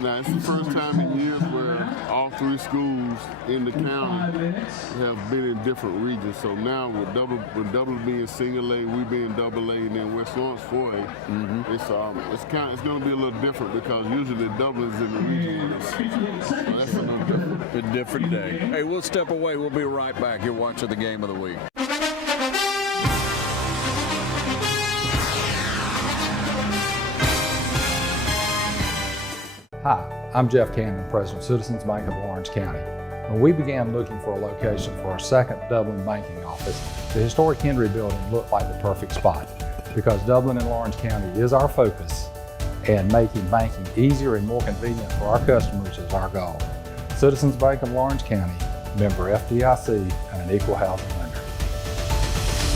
Now, it's the first time in years where all three schools in the county have been in different regions. So now with Dublin being single A, we being double A, and then West Lawrence 4A, it's going to be a little different because usually Dublin's in the region with us. So that's a little different. A different day. Hey, we'll step away. We'll be right back. You're watching the Game of the Week. Hi, I'm Jeff Cannon, President of Citizens Bank of Lawrence County. When we began looking for a location for our second Dublin banking office, the historic Henry Building looked like the perfect spot because Dublin and Lawrence County is our focus, and making banking easier and more convenient for our customers is our goal. Citizens Bank of Lawrence County, member FDIC, and an equal housing lender.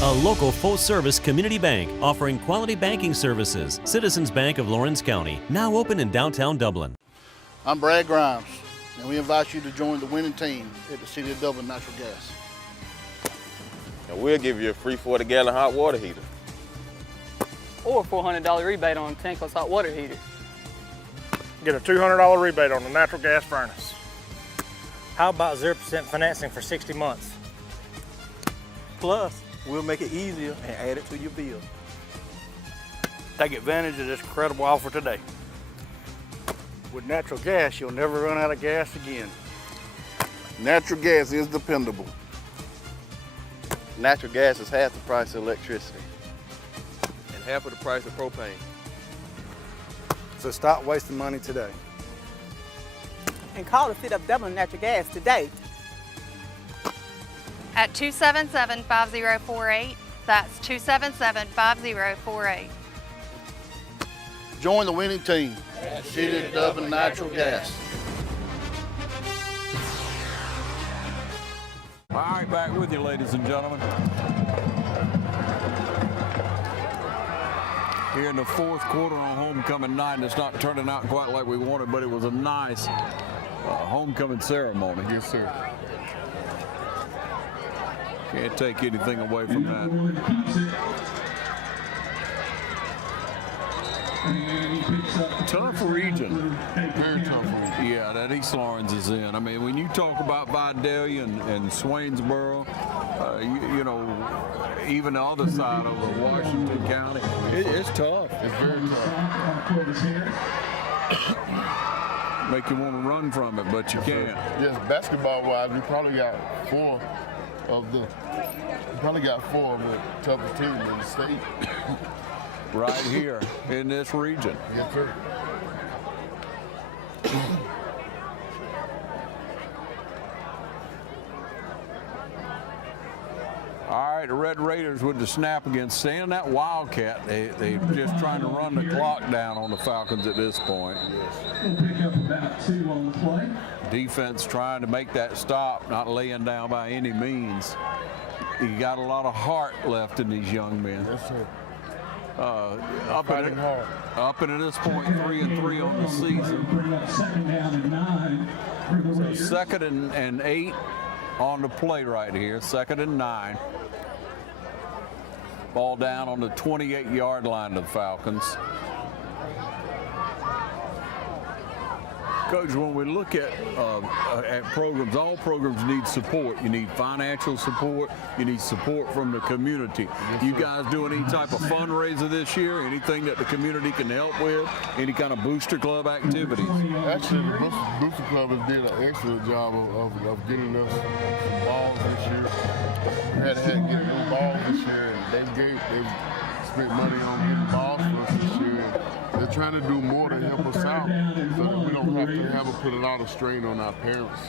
A local full-service community bank offering quality banking services. Citizens Bank of Lawrence County, now open in downtown Dublin. I'm Brad Grimes, and we invite you to join the winning team at the City of Dublin Natural Gas. And we'll give you a free 40-gallon hot water heater. Or a $400 rebate on a tankless hot water heater. Get a $200 rebate on the natural gas furnace. How about 0% financing for 60 months? Plus, we'll make it easier and add it to your bill. Take advantage of this incredible offer today. With natural gas, you'll never run out of gas again. Natural gas is dependable. Natural gas is half the price of electricity and half of the price of propane. So stop wasting money today. And call the City of Dublin Natural Gas today. At 277-5048. That's 277-5048. Join the winning team at City of Dublin Natural Gas. All right, back with you, ladies and gentlemen. Here in the fourth quarter on homecoming night, and it's not turning out quite like we wanted, but it was a nice homecoming ceremony. Yes, sir. Can't take anything away from that. Tough region. Very tough region. Yeah, that East Lawrence is in. I mean, when you talk about Vidalia and Swainsboro, you know, even the other side of Washington County, it's tough. It's very tough. Make you want to run from it, but you can't. Yes, basketball-wise, we probably got four of the toughest teams in the state. Right here in this region. Yes, sir. All right, the Red Raiders with the snap against San. That Wildcat, they're just trying to run the clock down on the Falcons at this point. We'll pick up about 2 on the play. Defense trying to make that stop, not laying down by any means. You got a lot of heart left in these young men. Yes, sir. Up at this point, 3-3 on the season. Bring up second down and 9. So 2nd and 8 on the play right here. 2nd and 9. Ball down on the 28-yard line of the Falcons. Coach, when we look at programs, all programs need support. You need financial support. You need support from the community. You guys doing any type of fundraiser this year? Anything that the community can help with? Any kind of booster club activities? Actually, the booster club has did an excellent job of getting us some balls this year. We had to get new balls this year, and they've spent money on getting balls for us this year. They're trying to do more to help us out so that we don't have to put a lot of strain on our parents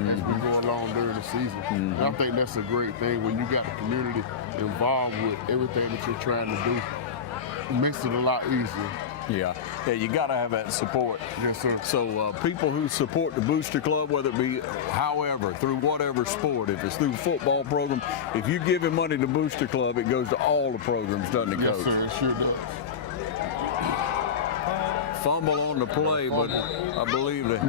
as we go along during the season. And I think that's a great thing when you got the community involved with everything that you're trying to do. It makes it a lot easier. Yeah, you got to have that support. Yes, sir. So people who support the Booster Club, whether it be however, through whatever sport, if it's through football program, if you give him money to Booster Club, it goes to all the programs, doesn't it, Coach? Yes, sir, it sure does. Fumble on the play, but I believe they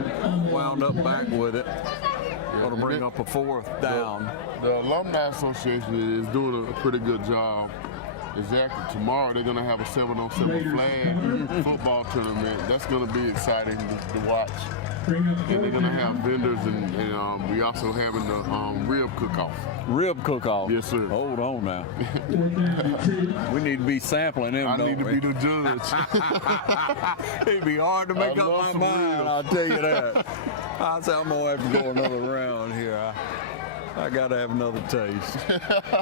wound up back with it. Going to bring up a 4th down. The Alumni Association is doing a pretty good job. Exactly. Tomorrow they're going to have a 7-on-7 flag football tournament. That's going to be exciting to watch. And they're going to have vendors, and we also having the rib cook-off. Rib cook-off? Yes, sir. Hold on now. We need to be sampling them, I need to be the judge. It'd be hard to make up my mind, I'll tell you that. I say I'm going to have to go another round here. I got to have another taste.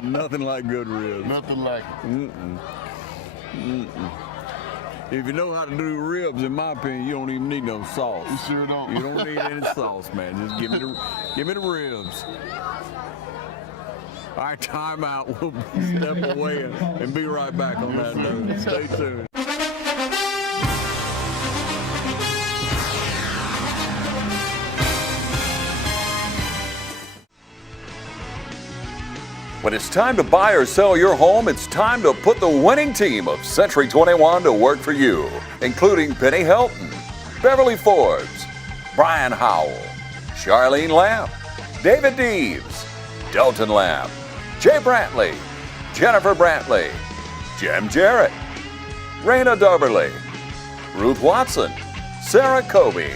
Nothing like good ribs. Nothing like it. If you know how to do ribs, in my opinion, you don't even need no sauce. You sure don't. You don't need any sauce, man. Just give me the ribs. All right, timeout. We'll step away and be right back on that note. Stay tuned. When it's time to buy or sell your home, it's time to put the winning team of Century 21 to work for you, including Penny Helton, Beverly Forbes, Brian Howell, Charlene Lamb, David Deeves, Delton Lamb, Jay Brantley, Jennifer Brantley, Jim Jarrett, Raina Doberly, Ruth Watson, Sarah Kobe,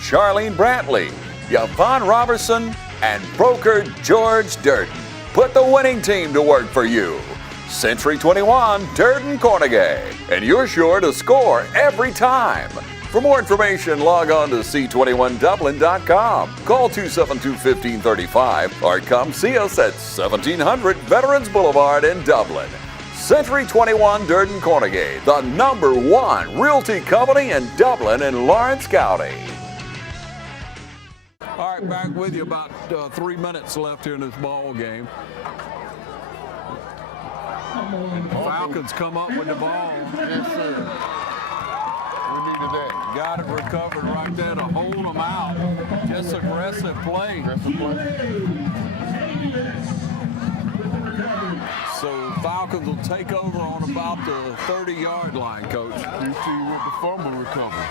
Charlene Brantley, Yvonne Robertson, and broker George Durden. Put the winning team to work for you. Century 21, Durden Cornegay. And you're sure to score every time. For more information, log on to c21dublin.com. Call 272-1535 or come see us at 1700 Veterans Boulevard in Dublin. Century 21 Durden Cornegay, the #1 realty company in Dublin and Lawrence County. All right, back with you. About 3 minutes left here in this ball game. Falcons come up with the ball. Yes, sir. We needed that. Got it recovered right there to hold them out. Just aggressive play. So Falcons will take over on about the 30-yard line, Coach. You see with the fumble recovery.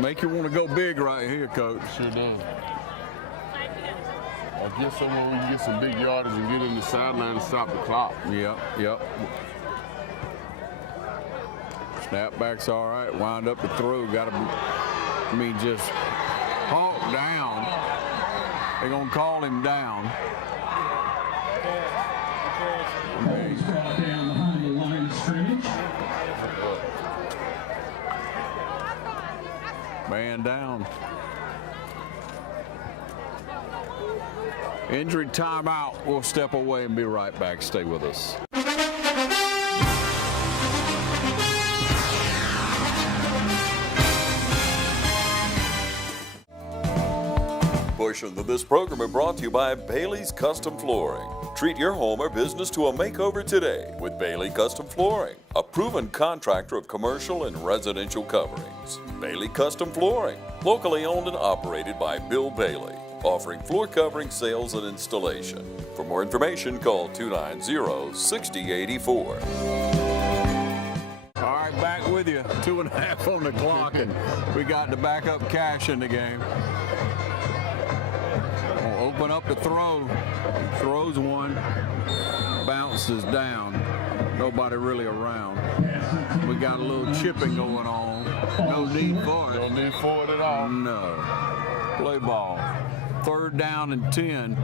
Make you want to go big right here, Coach. Sure does. I guess someone we can get some big yardage and get in the sideline and stop the clock. Yep. Snapback's all right. Wind up the throw. Got to, just hawk down. They're going to call him down. Ball's brought down behind the line of scrimmage. Man down. Injury timeout. We'll step away and be right back. Stay with us. For portions of this program are brought to you by Bailey's Custom Flooring. Treat your home or business to a makeover today with Bailey Custom Flooring, a proven contractor of commercial and residential coverings. Bailey Custom Flooring, locally owned and operated by Bill Bailey, offering floor covering sales and installation. For more information, call 290-6084. All right, back with you. 2.5 on the clock, and we got the backup cash in the game. We'll open up the throw. Throws one, bounces down. Nobody really around. We got a little chipping going on. No need for it. No need for it at all. No. Play ball. 3rd down and 10.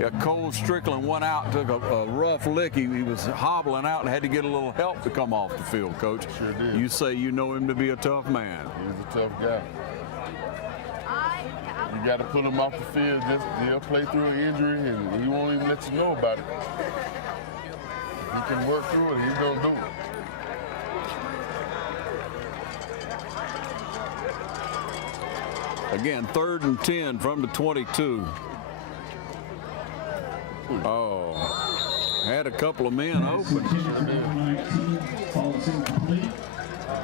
Yeah, Cole Strickland went out, took a rough lick. He was hobbling out and had to get a little help to come off the field, Coach. Sure did. You say you know him to be a tough man. He's a tough guy. You got to put him off the field. He'll play through an injury, and he won't even let you know about it. He can work through it. He's going to do it. Again, 3rd and 10 from the 22. Oh, had a couple of men open.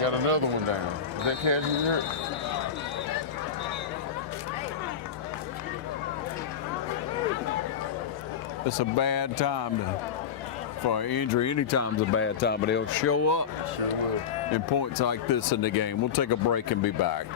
Got another one down. Is that Cashman hurt? It's a bad time for an injury. Anytime's a bad time, but he'll show up in points like this in the game. We'll take a break and be back.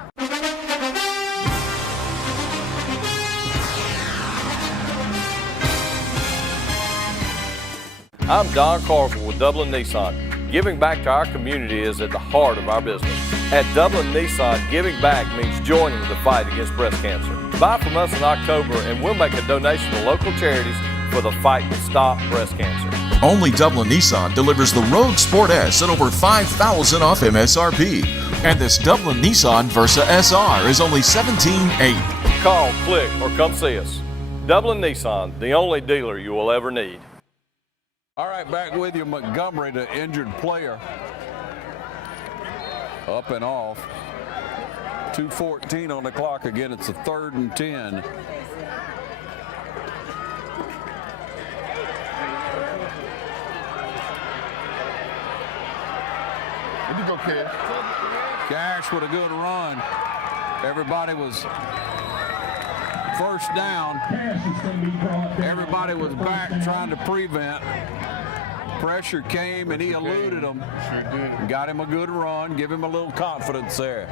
I'm Don Carville with Dublin Nissan. Giving back to our community is at the heart of our business. At Dublin Nissan, giving back means joining the fight against breast cancer. Buy from us in October and we'll make a donation to local charities for the fight to stop breast cancer. Only Dublin Nissan delivers the Rogue Sport S at over $5,000 off MSRP. And this Dublin Nissan Versa SR is only $17,800. Call, click, or come see us. Dublin Nissan, the only dealer you will ever need. All right, back with you. Montgomery, the injured player. Up and off. 2:14 on the clock. Again, it's a 3rd and 10. Where'd you go, Cash? Cash with a good run. Everybody was first down. Everybody was back trying to prevent. Pressure came and he eluded them. Sure did. Got him a good run. Give him a little confidence there.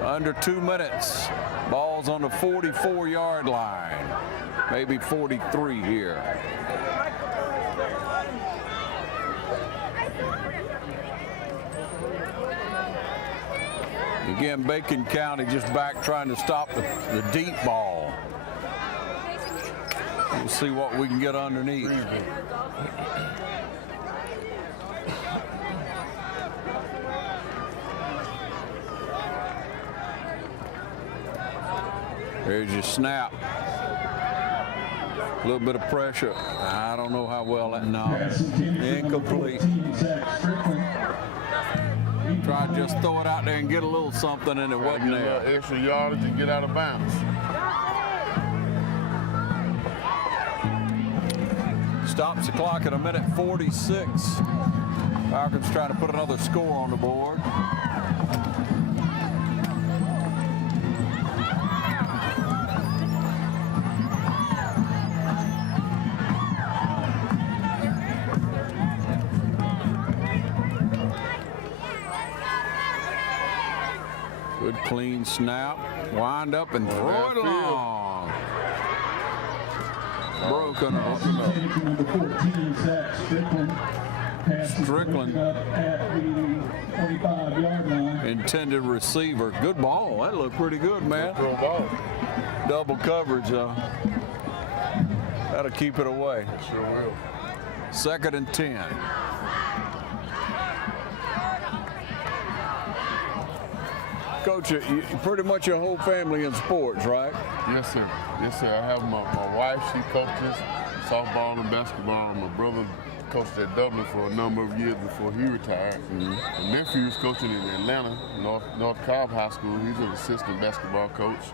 Under 2 minutes. Ball's on the 44-yard line. Maybe 43 here. Again, Bacon County just back trying to stop the deep ball. We'll see what we can get underneath. There's your snap. A little bit of pressure. I don't know how well that, no. Incomplete. Try to just throw it out there and get a little something, and it wasn't there. Extra yardage and get out of bounds. Stops the clock at 1:46. Falcons trying to put another score on the board. Good clean snap. Wind up and throw it long. Broken off. Strickland. Intended receiver. Good ball. That looked pretty good, man. Double coverage. That'll keep it away. Sure will. 2nd and 10. Coach, you pretty much your whole family in sports, right? Yes, sir. Yes, sir. I have my wife. She coaches softball and basketball. My brother coached at Dublin for a number of years before he retired. My nephew is coaching in Atlanta, North Cobb High School. He's an assistant basketball coach.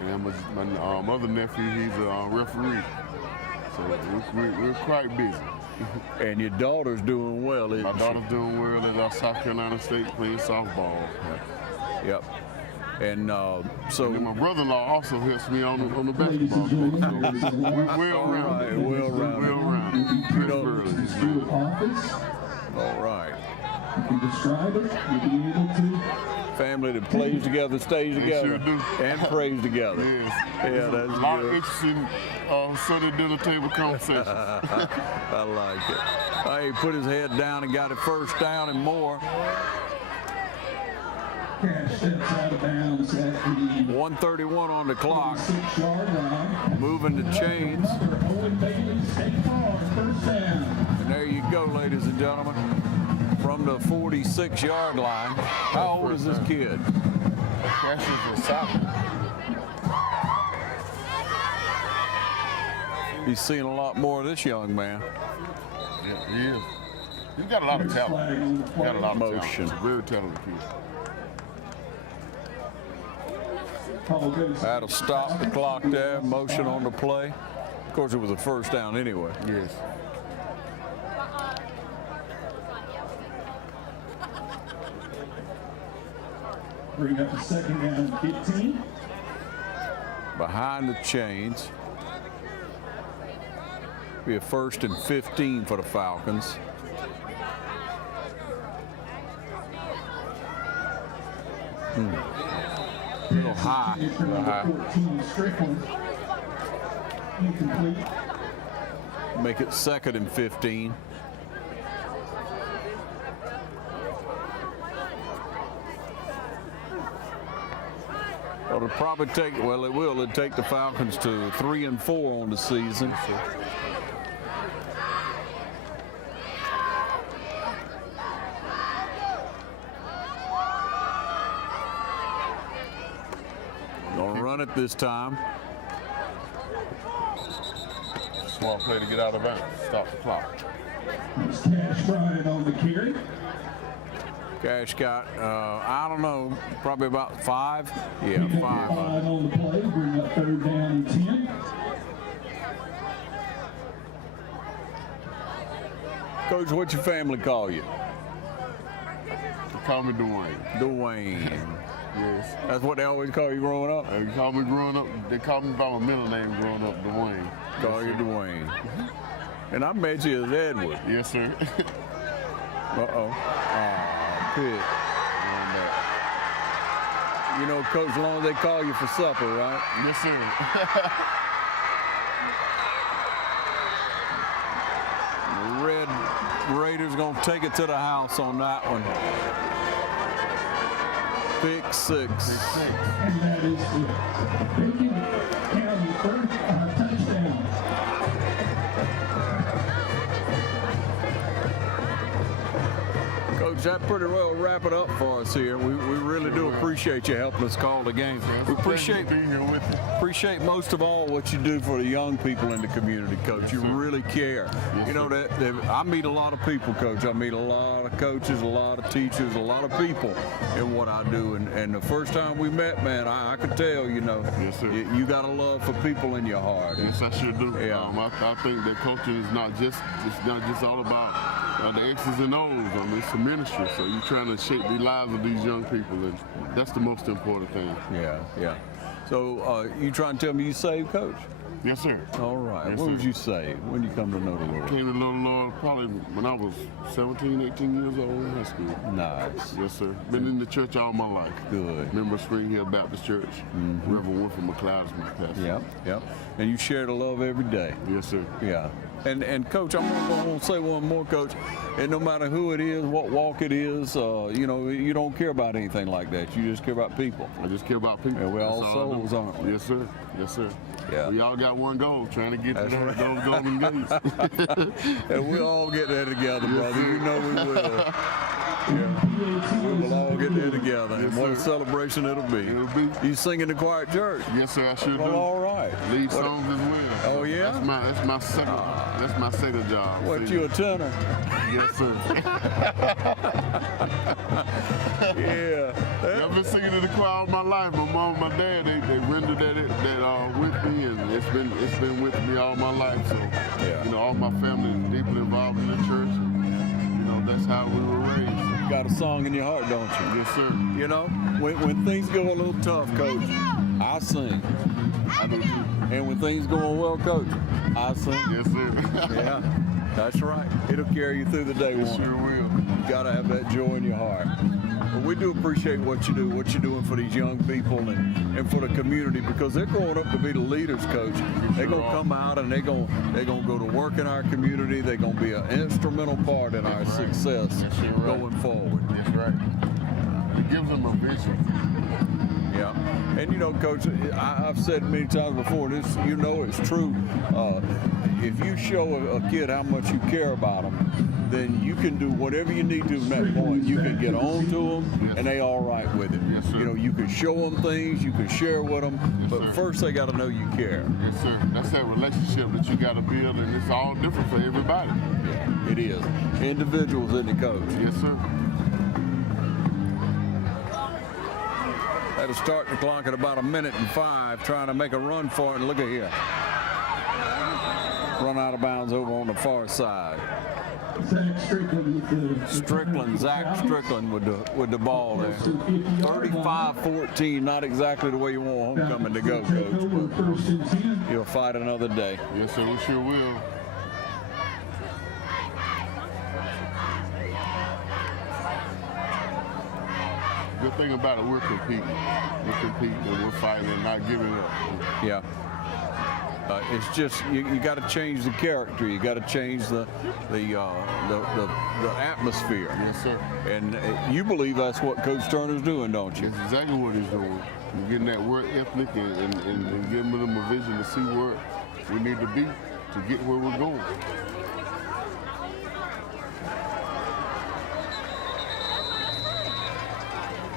And my other nephew, he's a referee. So we're quite busy. And your daughter's doing well, isn't My she? daughter's doing well at South Carolina State playing softball. Yep. And so and my brother-in-law also helps me on the basketball court. So we're well-rounded. All right. You can describe it, you'll be able to. Family that plays together, stays together, sure do. and prays together. Yes. Yeah, that's a lot good. of interesting Sunday dinner table conversations. I like it. He put his head down and got it first down and more. Cash steps out of bounds at the 1:31 on the clock. 6-yard line. Moving the chains. Owen Bailey, State Farm, first down. And there you go, ladies and gentlemen. From the 46-yard line. How old is this kid? Cash is a sophomore. He's seen a lot more of this young man. Yeah, he is. He's got a lot of talent. He's got a lot of Motion. talent. He's a very talented kid. That'll stop the clock there. Motion on the play. Of course, it was a first down anyway. Yes. Bring up the second down, 15. Behind the chains. Be a 1st and 15 for the Falcons. A little high. Number 14, Strickland. Incomplete. Make it 2nd and 15. Well, it'll probably take, well, it will. It'll take the Falcons to 3 and 4 on the season. Gonna run it this time. Small play to get out of bounds. Stop the clock. It's Cash Bryant on the carry. Cash got, I don't know, probably about 5. Yeah, 5. 5 on the play, bring up 3rd down and 10. Coach, what's your family call you? They call me Dwayne. Dwayne. Yes. That's what they always call you growing up? They call me growing up. They call me by my middle name growing up, Dwayne. Call you Dwayne. And I met you as Edward. Yes, sir. Uh-oh. Pick. You know, Coach, as long as they call you for supper, right? Yes, sir. The Red Raiders going to take it to the house on that one. Pick 6. And that is the Bacon County first touchdown. Coach, that pretty well wrap it up for us here. We really do appreciate you helping us call the game. We appreciate being here with you. Appreciate most of all what you do for the young people in the community, Coach. You really care. Yes, you know that I meet a lot of people, Coach. I meet a lot of coaches, a lot of teachers, a lot of people in what I do. And the first time we met, man, I could tell, you know, yes, sir. You got a love for people in your heart. Yes, I sure do. Yeah. I think that coaching is not just all about the X's and O's. I mean, it's a ministry, so you're trying to shape the lives of these young people, and that's the most important thing. Yeah. So you trying to tell me you saved, Coach? Yes, sir. All right. Yes, What sir. was you saved? When you come to know the Lord? Came to know the Lord probably when I was 17, 18 years old in high school. Nice. Yes, sir. Been in the church all my life. Good. Member of Spring Hill Baptist Church. Reverend Winfrey McLeod is my pastor. Yep. And you share the love every day. Yes, sir. Yeah. And Coach, I'm going to say one more, Coach. And no matter who it is, what walk it is, you know, you don't care about anything like that. You just care about people. I just care about people. And we're all That's all I do. souls, aren't we? Yes, sir. Yes, sir. Yeah. We all got one goal, trying to get to those golden gates. And we'll all get there together, brother. sir. You know we will. Yeah. We will all get They're together. Yes, And what a sir. celebration it'll be. It'll be. You singing the choir at church? Yes, sir. I should Well, do. all right. Lead What- songs as well. Oh, yeah? That's my second. That's my second job. What, See? you a tenor? Yes, sir. Yeah. I've been singing in the choir all my life. My mom and my dad, they rendered that with me, and it's been with me all my life. So, you know, all my family is deeply involved in the church. And, you know, that's how we were raised. You got a song in your heart, don't you? Yes, sir. You know, when things go a little tough, Coach, I sing. I do too. And when things going well, Coach, I sing. Yes, sir. Yeah, that's right. It'll carry you through the day, It won't it? sure will. You gotta have that joy in your heart. But we do appreciate what you do, what you're doing for these young people and for the community, because they're growing up to be the leaders, Coach. They're gonna come out and they're gonna go to work in our community. They're gonna be an instrumental part in our success going forward. That's right. It gives them a vision. Yeah, and you know, Coach, I've said many times before, this, you know, it's true. If you show a kid how much you care about them, then you can do whatever you need to from that point. You can get on to them, and they all right with it. Yes, sir. You know, you can show them things, you can share with them, but sir. first they got to know you care. Yes, sir. That's that relationship that you got to build, and it's all different for everybody. Yeah, it is. Individuals, isn't it, Coach? Yes, sir. That'll start the clock at about 1:05, trying to make a run for it, and look at here. Run out of bounds over on the far side. Zach Strickland Zach Strickland with the ball there. 35-14, not exactly the way you want homecoming to go, Coach. But you'll fight another day. Yes, sir. We sure will. Good thing about it, we're competing. We're competing and we're fighting and not giving up. Yeah. It's just you got to change the character. You got to change the atmosphere. Yes, sir. And you believe that's what Coach Turner's doing, don't you? That's exactly what he's doing. We're getting that work ethic and giving them a vision to see where we need to be to get where we're going.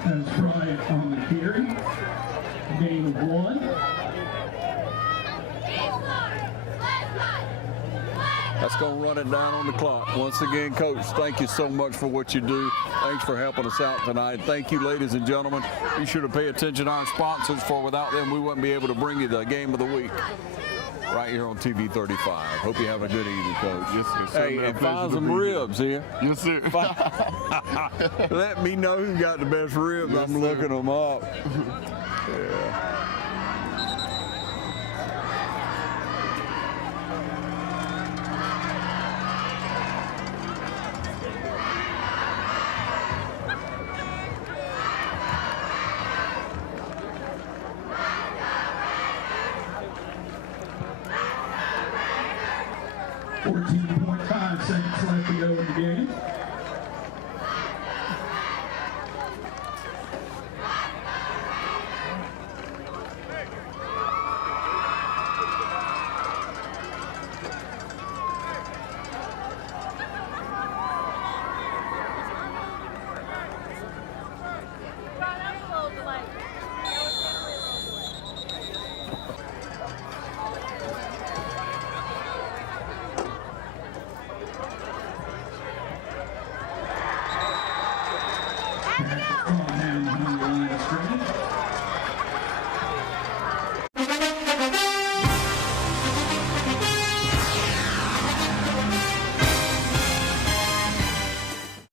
That's Bryant on the carry. Gain of 1. That's going to run it down on the clock. Once again, Coach, thank you so much for what you do. Thanks for helping us out tonight. Thank you, ladies and gentlemen. Be sure to pay attention to our sponsors, for without them, we wouldn't be able to bring you the game of the week right here on TV 35. Hope you have a good evening, Coach. Yes, sir. Hey, and find some ribs here. Yes, sir. Let me know who got the best ribs. Yes, I'm sir. looking them up. Yeah. .5 seconds left to go in the game.